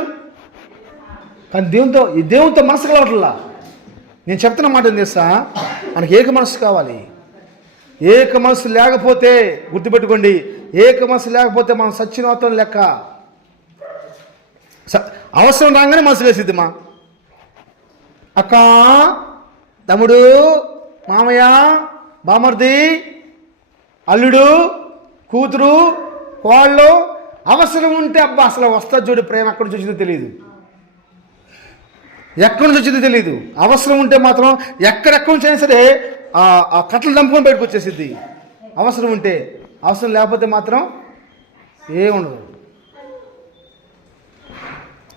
కానీ దేవునితో మనసు కలవట్లా. నేను చెప్తున్న మాట ఏం చేస్తా, మనకి ఏక మనసు కావాలి. ఏక మనసు లేకపోతే గుర్తుపెట్టుకోండి, ఏక మనసు లేకపోతే మనం సచ్చినోత్తం లెక్క. అవసరం రాగానే మనసు లేసిద్దిమా. అక్క, తమ్ముడు, మామయ్య, బామర్ది, అల్లుడు, కూతురు, కోళ్ళు, అవసరం ఉంటే అబ్బా అసలు వస్తా చూడు. ప్రేమ ఎక్కడి నుంచి వచ్చిందో తెలియదు, ఎక్కడి నుంచి వచ్చిందో తెలియదు. అవసరం ఉంటే మాత్రం ఎక్కడెక్కడి నుంచి అయినా సరే ఆ కట్టలు దంపుకొని బయటకు వచ్చేసిద్ది అవసరం ఉంటే. అవసరం లేకపోతే మాత్రం ఏముండదు.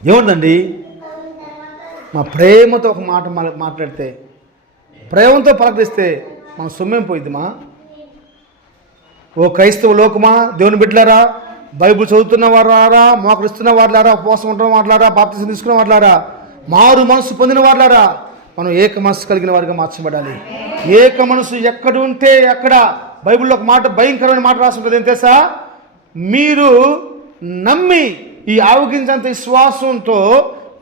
ఏముందండి? మా ప్రేమతో ఒక మాట మాట్లాడితే, ప్రేమతో పలకరిస్తే మన సొమ్మేం పోయిద్దిమా? ఓ క్రైస్తవ లోకమా, దేవుని బిడ్డలారా, బైబిల్ చదువుతున్న వారులారా, మోకరిస్తున్న వారులారా, ఉపవాసం ఉంటున్న వారులారా, బాప్తిసం తీసుకున్న వారులారా, మారు మనసు పొందిన వారులారా, మనం ఏక మనసు కలిగిన వారిగా మార్చబడాలి. ఏక మనసు ఎక్కడ ఉంటే అక్కడ బైబిల్లో ఒక మాట, భయంకరమైన మాట రాసి ఉంటుంది. ఏం తెలుసా? మీరు నమ్మి ఈ ఆవగించంత విశ్వాసంతో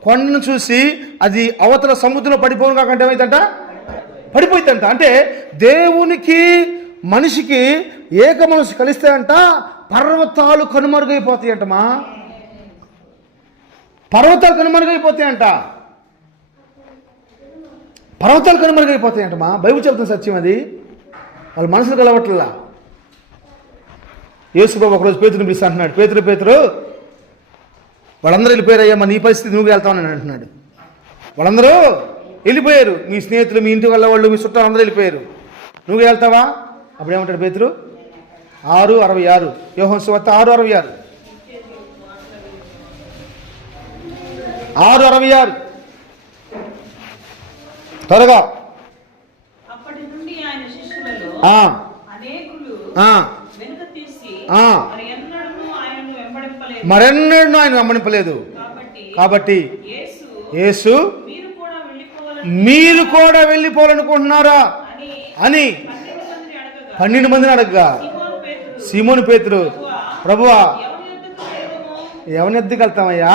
కొండను చూసి అది అవతల సముద్రంలో పడిపోను కాకంటే ఏమైందంట? పడిపోయిందంట. అంటే దేవునికి మనిషికి ఏక మనసు కలిస్తే అంట పర్వతాలు కనుమరుగైపోతాయంటమా. పర్వతాలు కనుమరుగైపోతాయంట. పర్వతాలు కనుమరుగైపోతాయంటమా. బైబిల్ చెప్తున్న సత్యం అది. వాళ్ళ మనసులు కలవట్లా. యేసుబాబు ఒకరోజు పేతురుని పిలిచి అంటున్నాడు, పేతురు వాళ్ళందరూ వెళ్ళిపోయారయ్యా, నీ పరిస్థితి నువ్వు వెళ్తావని అంటున్నాడు. వాళ్ళందరూ వెళ్ళిపోయారు, మీ స్నేహితులు, మీ ఇంటి వాళ్ళ వాళ్ళు, మీ చుట్టాలు అందరూ వెళ్ళిపోయారు, నువ్వు వెళ్తావా? అప్పుడు ఏమంటాడు పేతురు? 6:66 యోహాను సువార్త 6:66 6:66 త్వరగా. మరెన్నడూ ఆయన వెంబడింపలేదు. కాబట్టి యేసు మీరు కూడా వెళ్ళిపోవాలనుకుంటున్నారా అని 12 మందిని అడగగా సీమోను పేతురు, ప్రభువా ఎవరి ఎద్దుకు వెళ్తామయ్యా?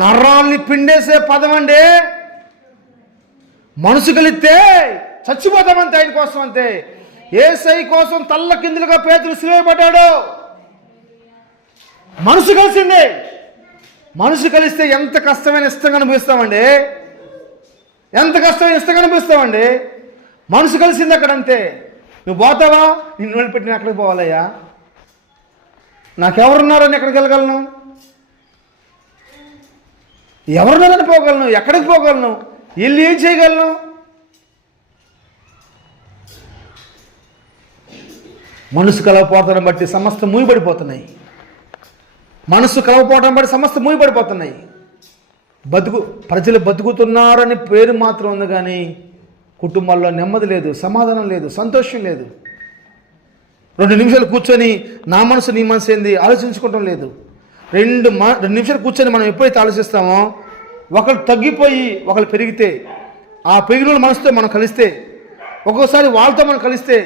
నరాల్ని పిండేసే పదం అండి. మనసు కలిస్తే చచ్చిపోతామంతే ఆయన కోసం. అంతే. యేసయ్య కోసం తల్ల కిందులుగా పేతురు సిలువబడ్డాడు. మనసు కలిసింది. మనసు కలిస్తే ఎంత కష్టమైన ఇష్టంగా అనిపిస్తామండి. ఎంత కష్టమైన ఇష్టంగా అనిపిస్తామండి. మనసు కలిసింది అక్కడ. అంతే. నువ్వు పోతావా? నిన్ను వదిలిపెట్టి నేను ఎక్కడికి పోవాలయ్యా? నాకెవరున్నారని ఎక్కడికి వెళ్ళగలను? ఎవరున్నారని పోగలను? ఎక్కడికి పోగలను? వెళ్ళి ఏం చేయగలను? మనసు కలవపోవడం బట్టి సమస్త మూయబడిపోతున్నాయి. మనసు కలవపోవడం బట్టి సమస్త మూయబడిపోతున్నాయి. ప్రజలు బతుకుతున్నారని పేరు మాత్రం ఉంది, కానీ కుటుంబాల్లో నెమ్మది లేదు, సమాధానం లేదు, సంతోషం లేదు. 2 నిమిషాలు కూర్చొని నా మనసు నీ మనసు ఏంది ఆలోచించుకోవటం లేదు. 2 నిమిషాలు కూర్చొని మనం ఎప్పుడైతే ఆలోచిస్తామో, ఒకళ్ళు తగ్గిపోయి ఒకళ్ళు పెరిగితే, ఆ పెరిగిన మనసుతో మనం కలిస్తే, ఒక్కోసారి వాళ్ళతో మనం కలిస్తే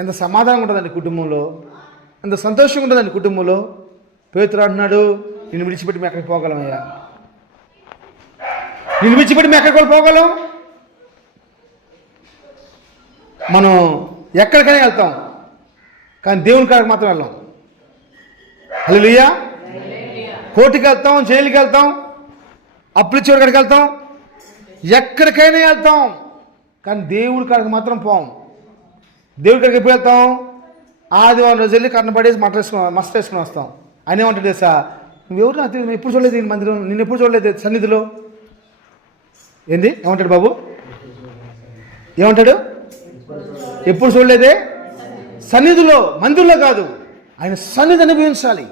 ఎంత సమాధానం ఉంటుందండి కుటుంబంలో, ఎంత సంతోషంగా ఉంటుందండి కుటుంబంలో. పేతురు అంటున్నాడు, నిన్ను విడిచిపెట్టి మేము ఎక్కడికి పోగలమయ్యా? నిన్ను విడిచిపెట్టి మేము ఎక్కడికి పోగలం? మనం ఎక్కడికైనా వెళ్తాం, కానీ దేవుని కాడికి మాత్రం వెళ్ళాం. హల్లెలూయా. కోర్టుకి వెళ్తాం, జైలుకి వెళ్తాం, అప్పులు ఇచ్చేవాడి కాడికి వెళ్తాం, ఎక్కడికైనా వెళ్తాం, కానీ దేవుడి కాడికి మాత్రం పోం. దేవుడి కాడికి ఎప్పుడు వెళ్తాం? ఆదివారం రోజు వెళ్ళి కర్ణ పడేసి మస్త వేసుకుని వస్తాం. ఆయన ఏమంటాడు తెలుసా? నువ్వెవరు నాకు ఎప్పుడు చూడలేదు ఈ మందిరం, నిన్ను ఎప్పుడు చూడలేదు సన్నిధిలో. ఏంది ఏమంటాడు బాబు? ఏమంటాడు? ఎప్పుడు చూడలేదే సన్నిధిలో, మందిరంలో కాదు, ఆయన సన్నిధి అనుభవించాలి.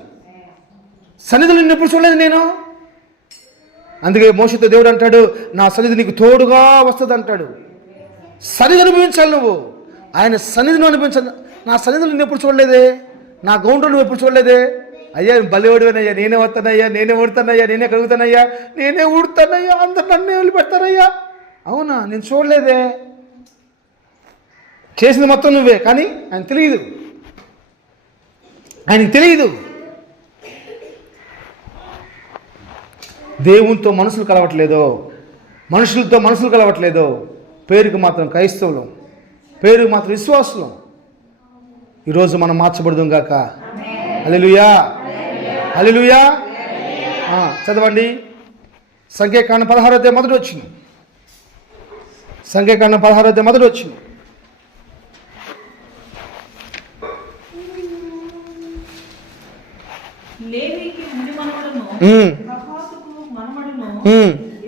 సన్నిధిలో నిన్ను ఎప్పుడు చూడలేదు నేను. అందుకే మోషేతో దేవుడు అంటాడు, నా సన్నిధి నీకు తోడుగా వస్తుంది అంటాడు. సన్నిధి అనుభవించాలి నువ్వు, ఆయన సన్నిధిని అనుభవించాలి. నా సన్నిధిని నువ్వు ఎప్పుడు చూడలేదే, నా గౌంట్లో నువ్వు ఎప్పుడు చూడలేదే. అయ్యా బలివాడివనయ్యా, నేనే వస్తానయ్యా, నేనే ఉడతానయ్యా, నేనే కలుగుతానయ్యా, నేనే ఉడతానయ్యా, అందరు నన్నే వదిలిపెడతారయ్యా. అవునా, నేను చూడలేదే. చేసింది మొత్తం నువ్వే, కానీ ఆయనకు తెలియదు, ఆయనకు తెలియదు. దేవునితో మనసులు కలవట్లేదో, మనుషులతో మనసులు కలవట్లేదో, పేరుకి మాత్రం క్రైస్తవులం, పేరుకి మాత్రం విశ్వాసులం. ఈరోజు మనం మార్చబడదాం గాక. హల్లెలూయా, హల్లెలూయా. చదవండి సంఖ్యాకాండం 16వ అధ్యాయం మొదటి వచ్చింది. సంఖ్యాకాండం 16వ అధ్యాయం మొదటి వచ్చింది. లేవీకి ముని మనవడును కహాతుకు మనవడును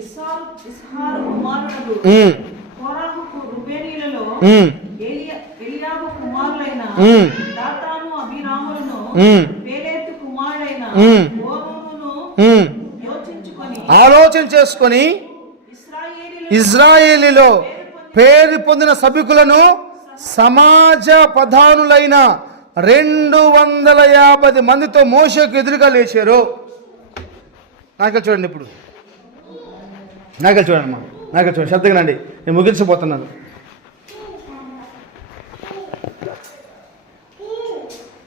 ఇస్హారు కుమారుడు కోరాహుకు రూబేనీయులలో ఎలియాబు కుమారులైన దాతాను అబీరాములను పేలేతు కుమారుడైన ఓనును ఆలోచన చేసుకొని ఇశ్రాయేలీలో పేరు పొందిన సభికులను సమాజ ప్రధానులైన 250 మందితో మోషేకు ఎదురుగా లేచారు. నాకెళ్ళి చూడండి, ఇప్పుడు నాకెళ్ళి చూడండి అమ్మా, నాకెళ్ళి చూడండి, శ్రద్ధగానండి, నేను ముగించబోతున్నాను.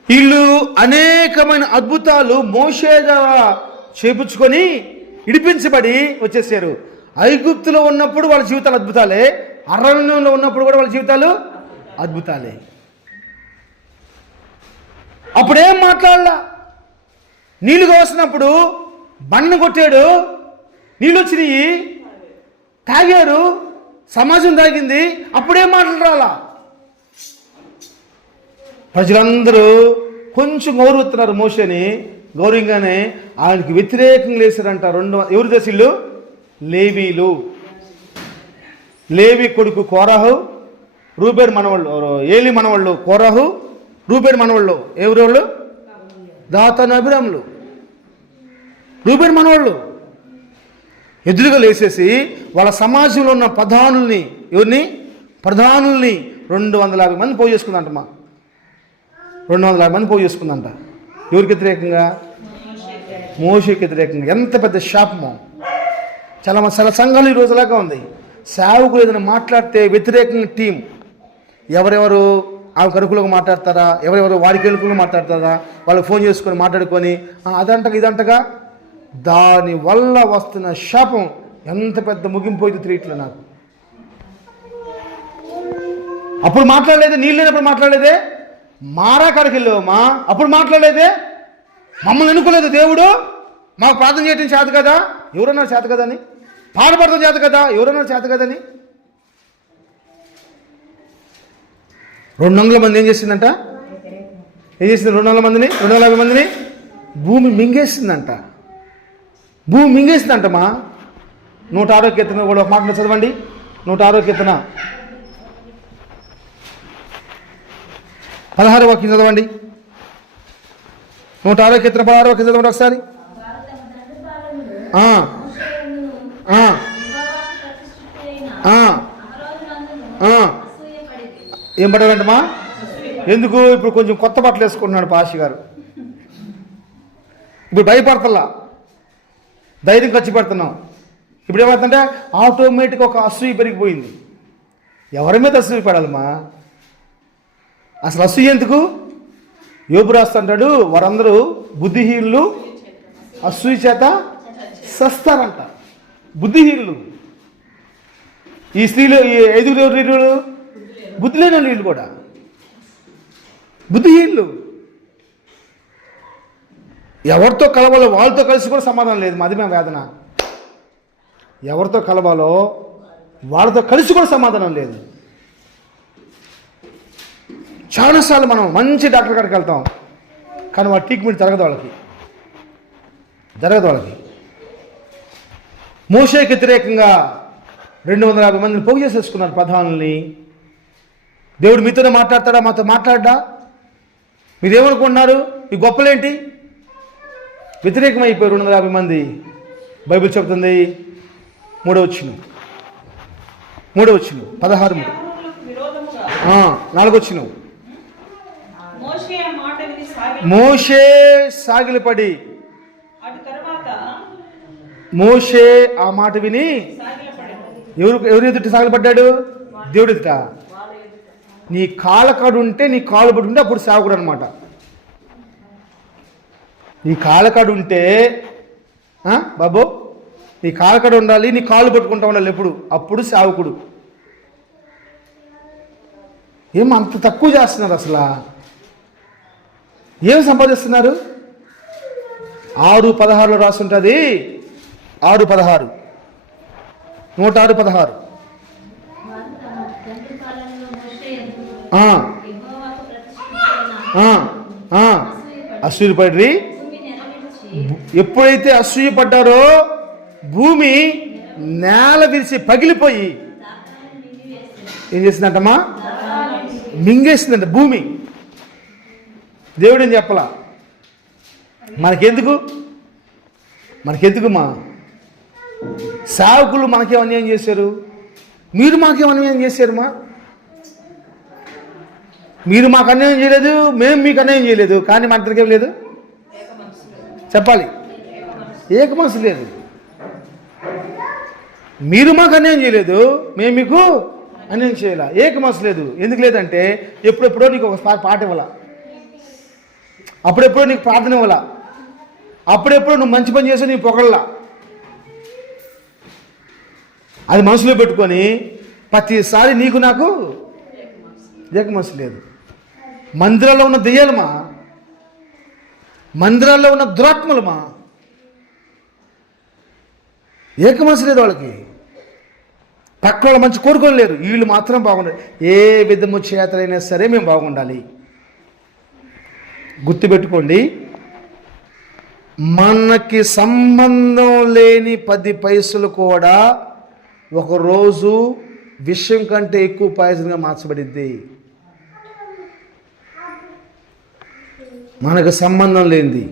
వీళ్ళు అనేకమైన అద్భుతాలు మోషే ద్వారా చేపించుకొని ఇడిపించబడి వచ్చేసారు. ఐగుప్తులో ఉన్నప్పుడు వాళ్ళ జీవితాలు అద్భుతాలే, అరణ్యంలో ఉన్నప్పుడు కూడా వాళ్ళ జీవితాలు అద్భుతాలే. అప్పుడేం మాట్లాడలా. నీళ్ళు కోసినప్పుడు బండను కొట్టాడు, నీళ్ళు వచ్చినాయి, తాగారు, సమాజం తాగింది, అప్పుడేం మాట్లాడాలా. ప్రజలందరూ కొంచెం గౌరవిస్తున్నారు మోషేని. గౌరవంగానే ఆయనకి వ్యతిరేకంగా లేచారంట. ఎవరు దేశీళ్ళు? లేవీలు. లేవి కొడుకు కోరాహు, రూబేన్ మనవాళ్ళు, ఏలి మనవాళ్ళు కోరాహు, రూబేన్ మనవాళ్ళు. ఎవరు వాళ్ళు? దాతాను అబీరాములు. రూబేన్ మనవాళ్ళు ఎదురుగా లేచేసి వాళ్ళ సమాజంలో ఉన్న ప్రధానుల్ని, ఎవరిని? ప్రధానుల్ని 250 మంది పోగు చేసుకుందంటమ్మా. 250 మంది పోగు చేసుకుందంట. ఎవరికి వ్యతిరేకంగా? మోషేకి వ్యతిరేకంగా. ఎంత పెద్ద శాపమో. చాలా సంఘాలు ఈ రోజులాగా ఉంది. సేవకులు ఏదైనా మాట్లాడితే వ్యతిరేకంగా టీం, ఎవరెవరు ఆమెకు అనుకూలంగా మాట్లాడతారా, ఎవరెవరు వారికి అనుకూలంగా మాట్లాడతారా, వాళ్ళు ఫోన్ చేసుకొని మాట్లాడుకొని అదంటగా ఇదంటగా, దాని వల్ల వస్తున్న శాపం ఎంత పెద్ద ముగింపు అయితే తెలియట్లే నాకు. అప్పుడు మాట్లాడలేదే, నీళ్ళు లేనప్పుడు మాట్లాడలేదే, మారా కాడికి వెళ్ళావమ్మా, అప్పుడు మాట్లాడలేదే, మమ్మల్ని అనుకోలేదు దేవుడు, మాకు ప్రార్థన చేయటం చేత కదా, ఎవరన్నా చేత కదని, పాడపడటం చేత కదా, ఎవరన్నా చేత కదని. 200 మంది ఏం చేసిందంట? ఏం చేసింది? 200 మందిని, 250 మందిని భూమి మింగేసిందంట. భూమి మింగేసిందంటమ్మా. 106వ కీర్తన కూడా ఒక మాట చదవండి. 106వ కీర్తన 16వ వాక్యం చదవండి. 106వ కీర్తన 16వ వాక్యం చదవండి ఒకసారి. ఏం పడారంటమ్మా? ఎందుకు? ఇప్పుడు కొంచెం కొత్త బట్టలు వేసుకుంటున్నాడు పాషి గారు. ఇప్పుడు భయపడతల్లా, ధైర్యం ఖర్చు పెడుతున్నాం. ఇప్పుడు ఏమవుతుందంటే ఆటోమేటిక్గా ఒక అసూయ పెరిగిపోయింది. ఎవరి మీద అసూయ పడాలమ్మా? అసలు అసూయ ఎందుకు? యోబు రాస్తుంటాడు, వారందరూ బుద్ధిహీనులు అసూయ చేత సస్తారంట. బుద్ధిహీనులు. ఈ స్త్రీలు, ఈ 5 బుద్ధి లేని వీళ్ళు కూడా బుద్ధిహీనులు. ఎవరితో కలవాలో వాళ్ళతో కలిసి కూడా సమాధానం లేదు. మాది మా వేదన. ఎవరితో కలవాలో వాళ్ళతో కలిసి కూడా సమాధానం లేదు. చాలాసార్లు మనం మంచి డాక్టర్ కాడికి వెళ్తాం, కానీ వాళ్ళ ట్రీట్మెంట్ జరగదు వాళ్ళకి. మోషేకి వ్యతిరేకంగా 250 మందిని పోగు చేసేసుకున్నారు ప్రధానుల్ని. దేవుడు మీతోనే మాట్లాడతాడా? మాతో మాట్లాడ్డా? మీరేమనుకుంటున్నారు? ఈ గొప్పలేంటి? వ్యతిరేకమైపోయి 250 మంది బైబిల్ చెప్తుంది 3వ వచనం 16 అమోరీయులకు విరోధముగా 4వ వచనం. మోషే ఆ మాట విని మోషే సాగిలపడి, అటు తర్వాత మోషే ఆ మాట విని సాగిలపడాడు. ఎవరు ఎదుట సాగిలపడ్డాడు? దేవుడు ఎదుట. వాళ్ళ ఎదుట. నీ కాళ్ళకాడు ఉంటే, నీ కాలు పడి ఉంటే అప్పుడు సేవకుడు అనమాట. నీ కాళ్ళకాడు ఉంటే బాబు, నీ కాళ్ళకాడు ఉండాలి, నీ కాళ్ళు పట్టుకుంటా ఉండాలి ఎప్పుడు, అప్పుడు సేవకుడు. ఏం అంత తక్కువ చేస్తున్నారు అసలు? ఏం సంపాదిస్తున్నారు? 6:16 రాసి ఉంటుంది. 6:16 106:16. అసూయపడి ఎప్పుడైతే అసూయపడ్డారో భూమి నేల విరిచి పగిలిపోయి ఏం చేసిందంటమ్మా? మింగేసిందంట భూమి. దేవుడు ఏం చెప్పలా? మనకెందుకు మా సేవకులు మనకేం అన్యాయం చేశారు? మీరు మాకేం అన్యాయం చేశారు? మీరు మాకు అన్యాయం చేయలేదు, మేము మీకు అన్యాయం చేయలేదు, కానీ మా ఇద్దరికేం లేదు చెప్పాలి. ఏక మనసు లేదు. మీరు మాకు అన్యాయం చేయలేదు, మేము మీకు అన్యాయం చేయాల. ఏక మనసు లేదు. ఎందుకు లేదంటే ఎప్పుడెప్పుడో నీకు ఒక పాట ఇవ్వాల, అప్పుడెప్పుడో నీకు ప్రార్థన ఇవ్వాల, అప్పుడెప్పుడో నువ్వు మంచి పని చేసి నీ పొగళ్ళ. అది మనసులో పెట్టుకొని ప్రతిసారి నీకు నాకు ఏక మనసు లేదు. మందిరాల్లో ఉన్న దెయ్యాలమా, మందిరాల్లో ఉన్న దురాత్మలమా, ఏక మనసు లేదు వాళ్ళకి. పక్కన వాళ్ళు మంచి కోరుకొని లేరు, వీళ్ళు మాత్రం బాగుండాలి. ఏ విధము చేతలైనా సరే మేము బాగుండాలి. గుర్తుపెట్టుకోండి, మనకి సంబంధం లేని 10 పైసలు కూడా ఒకరోజు విషయం కంటే ఎక్కువ పాయిజన్గా మార్చబడింది. మనకు సంబంధం లేనిది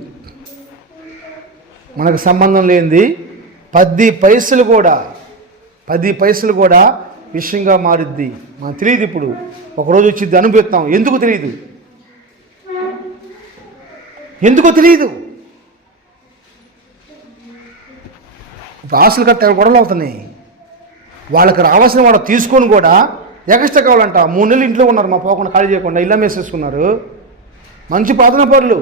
10 పైసలు కూడా విషయంగా మారుద్ది. మనకు తెలియదు. ఇప్పుడు ఒకరోజు వచ్చింది అనుభవిస్తాం. ఎందుకో తెలియదు. ఆశలు కట్ట గొడవలు అవుతున్నాయి. వాళ్ళకి రావాల్సిన వాళ్ళు తీసుకొని కూడా ఎక్స్ట్రా కావాలంట. 3 నెలలు ఇంట్లో ఉన్నారు, మా పోకుండా ఖాళీ చేయకుండా ఇళ్ళ వేసేసుకున్నారు. మంచి ప్రార్థన పరులు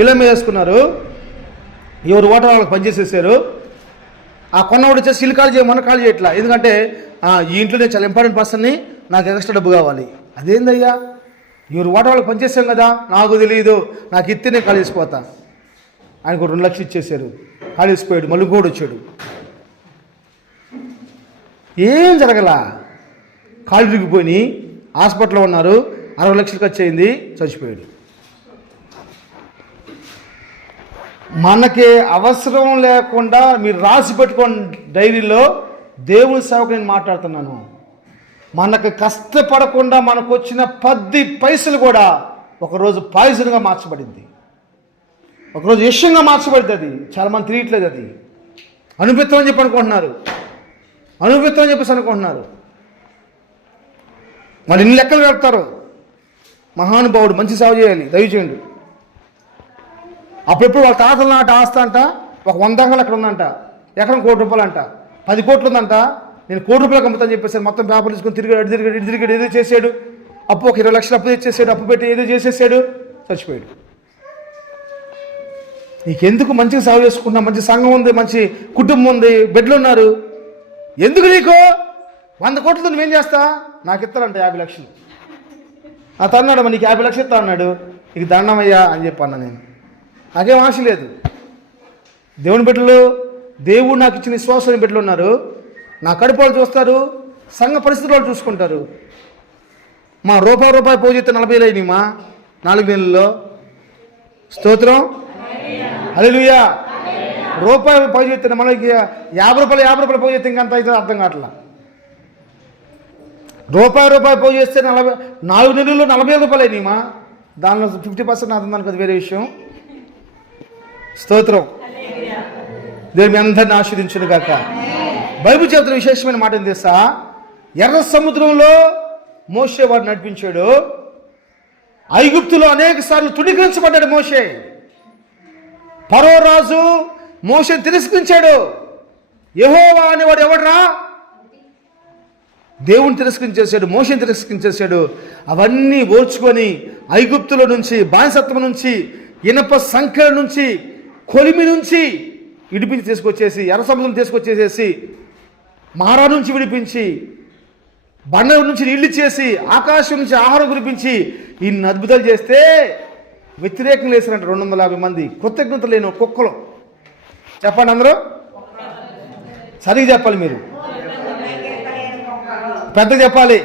ఇళ్ళ వేసుకున్నారు. ఎవరు ఓటర్ వాళ్ళకి పనిచేసేసారు. ఆ కొన్నవాడు వచ్చేసి ఇల్లు ఖాళీ చేయమని ఖాళీ చేయట్లా. ఎందుకంటే ఈ ఇంట్లో నేను చాలా ఇంపార్టెంట్ పర్సన్ని, నాకు ఎక్స్ట్రా డబ్బు కావాలి. అదేందయ్యా, ఎవరు ఓటర్ వాళ్ళకి పనిచేసాం కదా, నాకు తెలియదు, నాకు ఇస్తే నేను ఖాళీ చేసిపోతా. ఆయనకు 2 లక్షలు ఇచ్చేసారు, ఖాళీ చేసిపోయాడు. మళ్ళీ ఇంకోటి వచ్చాడు. ఏం జరగలా, కాళ్ళు తిరిగిపోయి హాస్పిటల్లో ఉన్నారు. 60 లక్షలు ఖర్చు అయింది, చచ్చిపోయాడు. మనకి అవసరం లేకుండా మీరు రాసి పెట్టుకోండి డైరీలో. దేవుని సేవకు నేను మాట్లాడుతున్నాను. మనకు కష్టపడకుండా మనకు వచ్చిన 10 పైసలు కూడా ఒకరోజు పాయిజన్గా మార్చబడింది, ఒకరోజు విషయంగా మార్చబడింది. అది చాలామంది తెలియట్లేదు. అది అనుభవితం అని చెప్పి అనుకుంటున్నారు. వాళ్ళు ఇన్ని లెక్కలు కడతారు. మహానుభావుడు మంచి సేవ చేయాలి, దయచేయండి. అప్పుడెప్పుడు వాళ్ళ తాతల నాట ఆస్తి అంట ఒక 100 ఎకరాలు అక్కడ ఉందంట, ఎకరం ₹1,00,00,000 అంట, 10 కోట్లు ఉందంట. నేను ₹1,00,00,000 అమ్ముతాను చెప్పేసాడు. మొత్తం పేపర్ తీసుకొని తిరిగాడు ఏదో చేసాడు. అప్పు ఒక 20 లక్షలు అప్పు తెచ్చేసాడు, అప్పు పెట్టి ఏదో చేసేసాడు, చచ్చిపోయాడు. నీకెందుకు? మంచిగా సేవ చేసుకుంటున్నా, మంచి సంఘం ఉంది, మంచి కుటుంబం ఉంది, బిడ్డలు ఉన్నారు. ఎందుకు నీకు 100 కోట్లతో నువ్వేం చేస్తా? నాకు ఇస్తానంట 50 లక్షలు. అన్నాడు, నీకు 50 లక్షలు ఇస్తా అన్నాడు. నీకు దండమయ్యా అని చెప్పి అన్నా. నేను నాకేం ఆశ లేదు. దేవుని బిడ్డలు, దేవుడు నాకు ఇచ్చిన విశ్వాసం బిడ్డలు ఉన్నారు. నా కడుపు వాళ్ళు చూస్తారు, సంఘ పరిస్థితులు వాళ్ళు చూసుకుంటారు. మా రూపాయి పోజు చేస్తే 40,000 అయినాయి మా 4 నెలల్లో. స్తోత్రం, హల్లెలూయా. రూపాయి పోజు చేస్తే మనకి ₹50 పోజు చేస్తే ఇంకంత అయితే అర్థం కావట్లా. రూపాయి పోజు చేస్తే 4 నెలల్లో ₹40,000 అయినాయి మా. దానిలో 50% నాకు అది వేరే విషయం. స్తోత్రం. దేవుడు మీ అందరిని ఆశీర్వదించును గాక. బైబిల్ చెబుతున్న విశేషమైన మాట ఏం తెలుసా? ఎర్ర సముద్రంలో మోషే వాడు నడిపించాడు. ఐగుప్తులో అనేక సార్లు తుణీకరించబడ్డాడు మోషే. ఫరో రాజు మోషేని తిరస్కరించాడు. యెహోవా అనేవాడు ఎవడరా? దేవుని తిరస్కరించేశాడు, మోషేని తిరస్కరించేశాడు. అవన్నీ ఓర్చుకొని ఐగుప్తుల నుంచి, బానిసత్వం నుంచి, ఇనప సంఖ్యల నుంచి, కొలిమి నుంచి విడిపించి తీసుకొచ్చేసి, ఎర్ర సముద్రం తీసుకొచ్చేసేసి, మారా నుంచి విడిపించి, బండ నుంచి నీళ్లు చేసి, ఆకాశం నుంచి ఆహారం కురిపించి ఇన్ని అద్భుతాలు చేస్తే వ్యతిరేకం లేసినట్టు 250 మంది కృతజ్ఞత లేని కుక్కలు. చెప్పండి అందరూ, సరిగ్గా చెప్పాలి, మీరు పెద్దగా చెప్పాలి.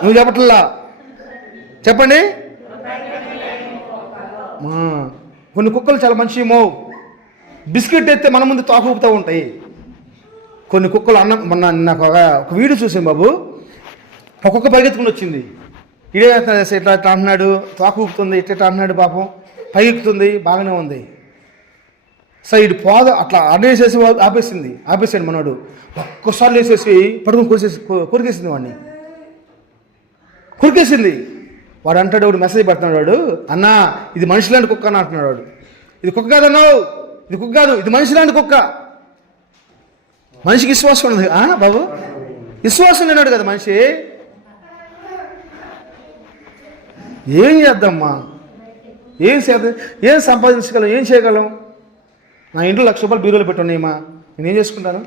నువ్వు చెప్పట్లా, చెప్పండి. కొన్ని కుక్కలు చాలా మంచిమో, బిస్కెట్ ఎత్తే మన ముందు తోక ఊపుతూ ఉంటాయి. కొన్ని కుక్కలు మొన్న నాకు ఒక వీడియో చూసాను బాబు. ఒక్కొక్క పరిగెత్తుకుని వచ్చింది. ఇడే ఇట్లా ఇట్లా అంటున్నాడు, తోక ఊపుతుంది, ఇట్లా అంటున్నాడు, పాపం పైకెక్కుతుంది, బాగానే ఉంది. సో ఇటు పోద అట్లా అనేసేసి ఆపేసాడు మనోడు. ఒక్కసారి వేసేసి పడుకుని కొరికేసింది వాడిని, కొరికేసింది. వాడు అంటాడు, వాడు మెసేజ్ పెడుతున్నాడు, వాడు అన్నా ఇది మనిషిలాంటి కుక్క అని అంటున్నాడు. వాడు ఇది కుక్క కాదన్నావు, ఇది కుక్క కాదు, ఇది మనిషిలాంటి కుక్క. మనిషికి విశ్వాసం ఉన్నది బాబు, విశ్వాసం లేనాడు కదా మనిషి. ఏం చేద్దామ్మా, ఏం సంపాదించగలం, ఏం చేయగలం? నా ఇంట్లో 1,00,000 రూపాయలు బీరోలో పెట్టున్నాయమ్మా, నేనేం చేసుకుంటాను?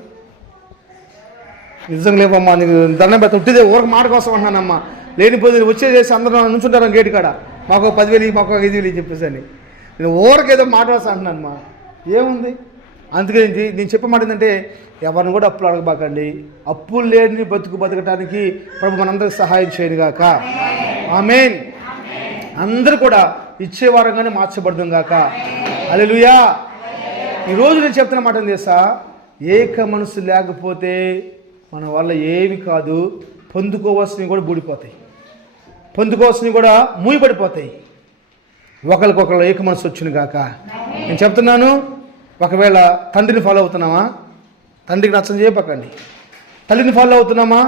నిజంగా లేవమ్మా, నీకు దండం పెడతా, ఉట్టిదే ఊరికి మాట కోసం అంటున్నానమ్మా. లేనిపోతే వచ్చేసేసి అందరూ నుంచుంటారు గేటు కాడ, మాకు 10,000 మాకు 5,000 చెప్పేసి అని. నేను ఊరికి ఏదో మాట వస్తా అంటున్నానమ్మా. ఏముంది? అందుకే నేను చెప్పే మాట ఏంటంటే, ఎవరిని కూడా అప్పులు అడగబాకండి. అప్పులు లేని బతకటానికి ప్రభు మనందరికి సహాయం చేయను గాక. ఆమేన్. అందరూ కూడా ఇచ్చేవారంగానే మార్చబడదాం గాక. హల్లెలూయా. ఈరోజు నేను చెప్తున్న మాట ఏం తెలుసా? ఏక మనసు లేకపోతే మన వల్ల ఏమి కాదు. పొందుకోవాల్సినవి కూడా బూడిపోతాయి, పొందుకోవాల్సినవి కూడా మూయబడిపోతాయి. ఒకరికొకరు ఏక మనసు వచ్చిన గాక. నేను చెప్తున్నాను, ఒకవేళ తండ్రిని ఫాలో అవుతున్నామా, తండ్రికి నచ్చం చేయపకండి. తల్లిని ఫాలో అవుతున్నామా,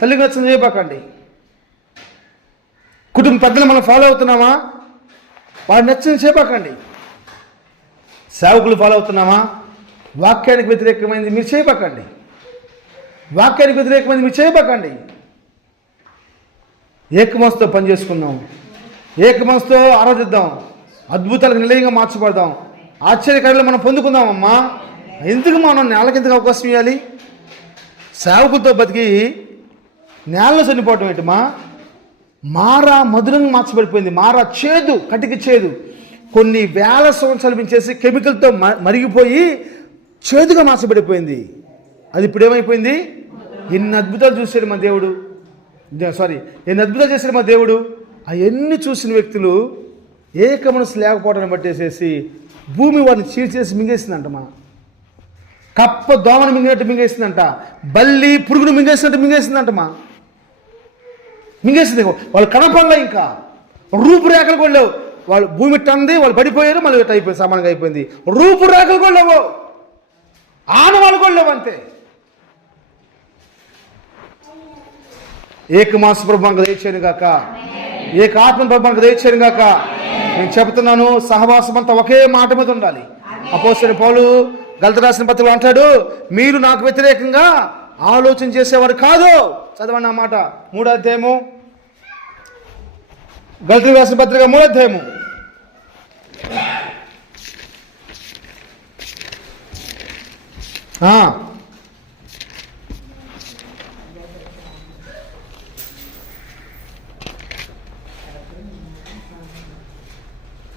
తల్లికి నచ్చం చేయపకండి. కుటుంబ పెద్దలు మనం ఫాలో అవుతున్నామా, వాడిని నచ్చం చేయపకండి. సేవకులు ఫాలో అవుతున్నామా, వాక్యానికి వ్యతిరేకమైంది మీరు చేయపకండి. వాక్యానికి వ్యతిరేకమైంది మీరు చేయపకండి. ఏకమనసుతో పని చేసుకుందాం, ఏకమనసుతో ఆరాధిద్దాం, అద్భుతాలకు నిలయంగా మార్చబడదాం, ఆశ్చర్యకార్యాలు మనం పొందుకుందామమ్మా. ఎందుకు మనం నేలకెందుకు అవకాశం ఇవ్వాలి? సేవకులతో బతికి నేలలో చనిపోవటం ఏంటమ్మా? మారా మధురంగా మార్చబడిపోయింది. మారా చేదు, కటికి చేదు. కొన్ని వేల సంవత్సరాలు పెంచేసి కెమికల్తో మరిగిపోయి చేదుగా మార్చబడిపోయింది. అది ఇప్పుడు ఏమైపోయింది? ఎన్ని అద్భుతాలు చూశాడు మా దేవుడు, ఎన్ని అద్భుతాలు చేశాడు మా దేవుడు. అవన్నీ చూసిన వ్యక్తులు ఏక మనసు లేకపోవడాన్ని బట్టేసేసి భూమి వాడిని చీల్చేసి మింగేసిందంటమ్మా. కప్ప దోమను మింగినట్టు మింగేసిందంట, బల్లి పురుగును మింగేసినట్టు మింగేసిందంటమ్మా. మింగేసింది. వాళ్ళు కనపడలే, ఇంకా రూపురేఖలు కూడా లేవు. వాళ్ళు భూమి టంది, వాళ్ళు పడిపోయారు, మళ్ళీ ఇట్లా అయిపోయింది, సమానంగా అయిపోయింది. రూపురేఖలు కూడా లేవు, ఆనవాళ్ళు కూడా లేవు, అంతే. ఏక మాస ప్రభానికి దయచేయను గాక, ఏక ఆత్మ ప్రభానికి దయచేయను గాక. నేను చెబుతున్నాను, సహవాసం అంతా ఒకే మాట మీద ఉండాలి. అపోస్తలుడైన పౌలు గలతీ రాసిన పత్రికలో అంటాడు, మీరు నాకు వ్యతిరేకంగా ఆలోచన చేసేవారు కాదు. చదవండి ఆ మాట, 3వ అధ్యాయము, గలతీ రాసిన పత్రిక 3వ అధ్యాయము.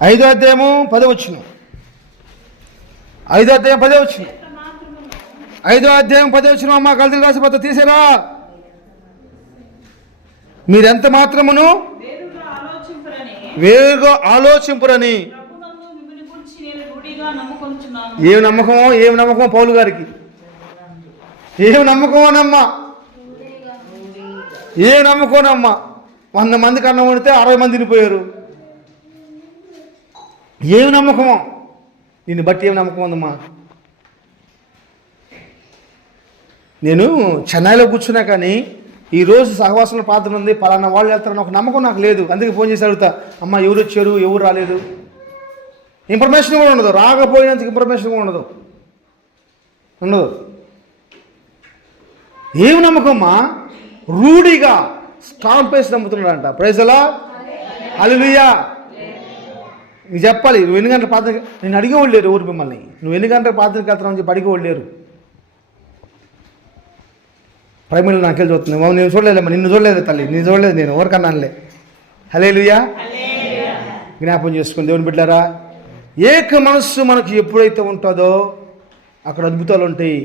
ఐదో అధ్యాయము 10వ వచనం. 5వ అధ్యాయం 10వ వచనం. 5వ అధ్యాయం 10వ వచనం. అమ్మ గలతీ రాసిన పత్రిక తీసేరా. మీరెంత మాత్రమును వేరుగా ఆలోచింపురని. ఏం నమ్మకమో, ఏం నమ్మకమో పౌలు గారికి, ఏం నమ్మకమోనమ్మా, ఏం నమ్మకోనమ్మా. 100 మందికి అన్నం వండితే 60 మంది తినిపోయారు. ఏమి నమ్మకమో, నిన్ను బట్టి ఏమి నమ్మకం ఉందమ్మా? నేను చెన్నైలో కూర్చున్నా కానీ ఈరోజు సహవాసంలో ప్రార్థన ఉంది, పలానా వాళ్ళు వెళ్తారని ఒక నమ్మకం నాకు లేదు. అందుకే ఫోన్ చేసి అడుగుతా, అమ్మ ఎవరు వచ్చారు, ఎవరు రాలేదు. ఇన్ఫర్మేషన్ కూడా ఉండదు, రాకపోయినందుకు ఇన్ఫర్మేషన్ కూడా ఉండదు. ఏమి నమ్మకమ్మా? రూఢిగా స్టాంప్ వేసి నమ్ముతున్నాడంట. ప్రైజ్ ది లార్డ్, హల్లెలూయా. నీకు చెప్పాలి, నువ్వు ఎన్ని గంటల ప్రార్థన, నేను అడిగేవాళ్ళు లేరు ఎవరు మిమ్మల్ని, నువ్వు ఎన్ని గంటల ప్రార్థనకి వెళ్తానని చెప్పి అడిగేవాళ్ళు లేరు. ప్రైమరీలో నాకెళ్ళి చూస్తుంది, నేను చూడలేదమ్మా, నిన్ను చూడలేదు తల్లి, నేను చూడలేదు, నేను ఎవరికన్నానులే. హల్లెలూయా. జ్ఞాపం చేసుకుని దేవుని బిడ్డారా, ఏక మనస్సు మనకు ఎప్పుడైతే ఉంటుందో అక్కడ అద్భుతాలు ఉంటాయి.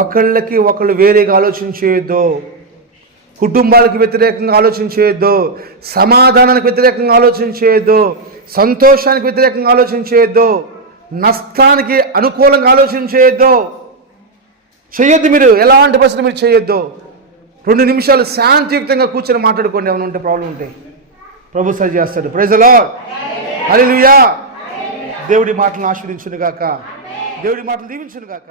ఒకళ్ళకి ఒకళ్ళు వేరేగా ఆలోచన చేయొద్దు, కుటుంబాలకు వ్యతిరేకంగా ఆలోచన చేయొద్దు, సమాధానానికి వ్యతిరేకంగా ఆలోచన చేయొద్దు, సంతోషానికి వ్యతిరేకంగా ఆలోచన చేయొద్దు, నష్టానికి అనుకూలంగా ఆలోచన చేయొద్దు. మీరు ఎలాంటి పరిస్థితి మీరు చేయొద్దు. 2 నిమిషాలు శాంతియుక్తంగా కూర్చొని మాట్లాడుకోండి. ఏమైనా ఉంటే ప్రాబ్లం ఉంటాయి, ప్రభు సరి చేస్తాడు. ప్రైజ్ ది లార్డ్, హల్లెలూయా. దేవుడి మాటలను ఆశీర్వదించును గాక, దేవుడి మాటలు దీవించును గాక.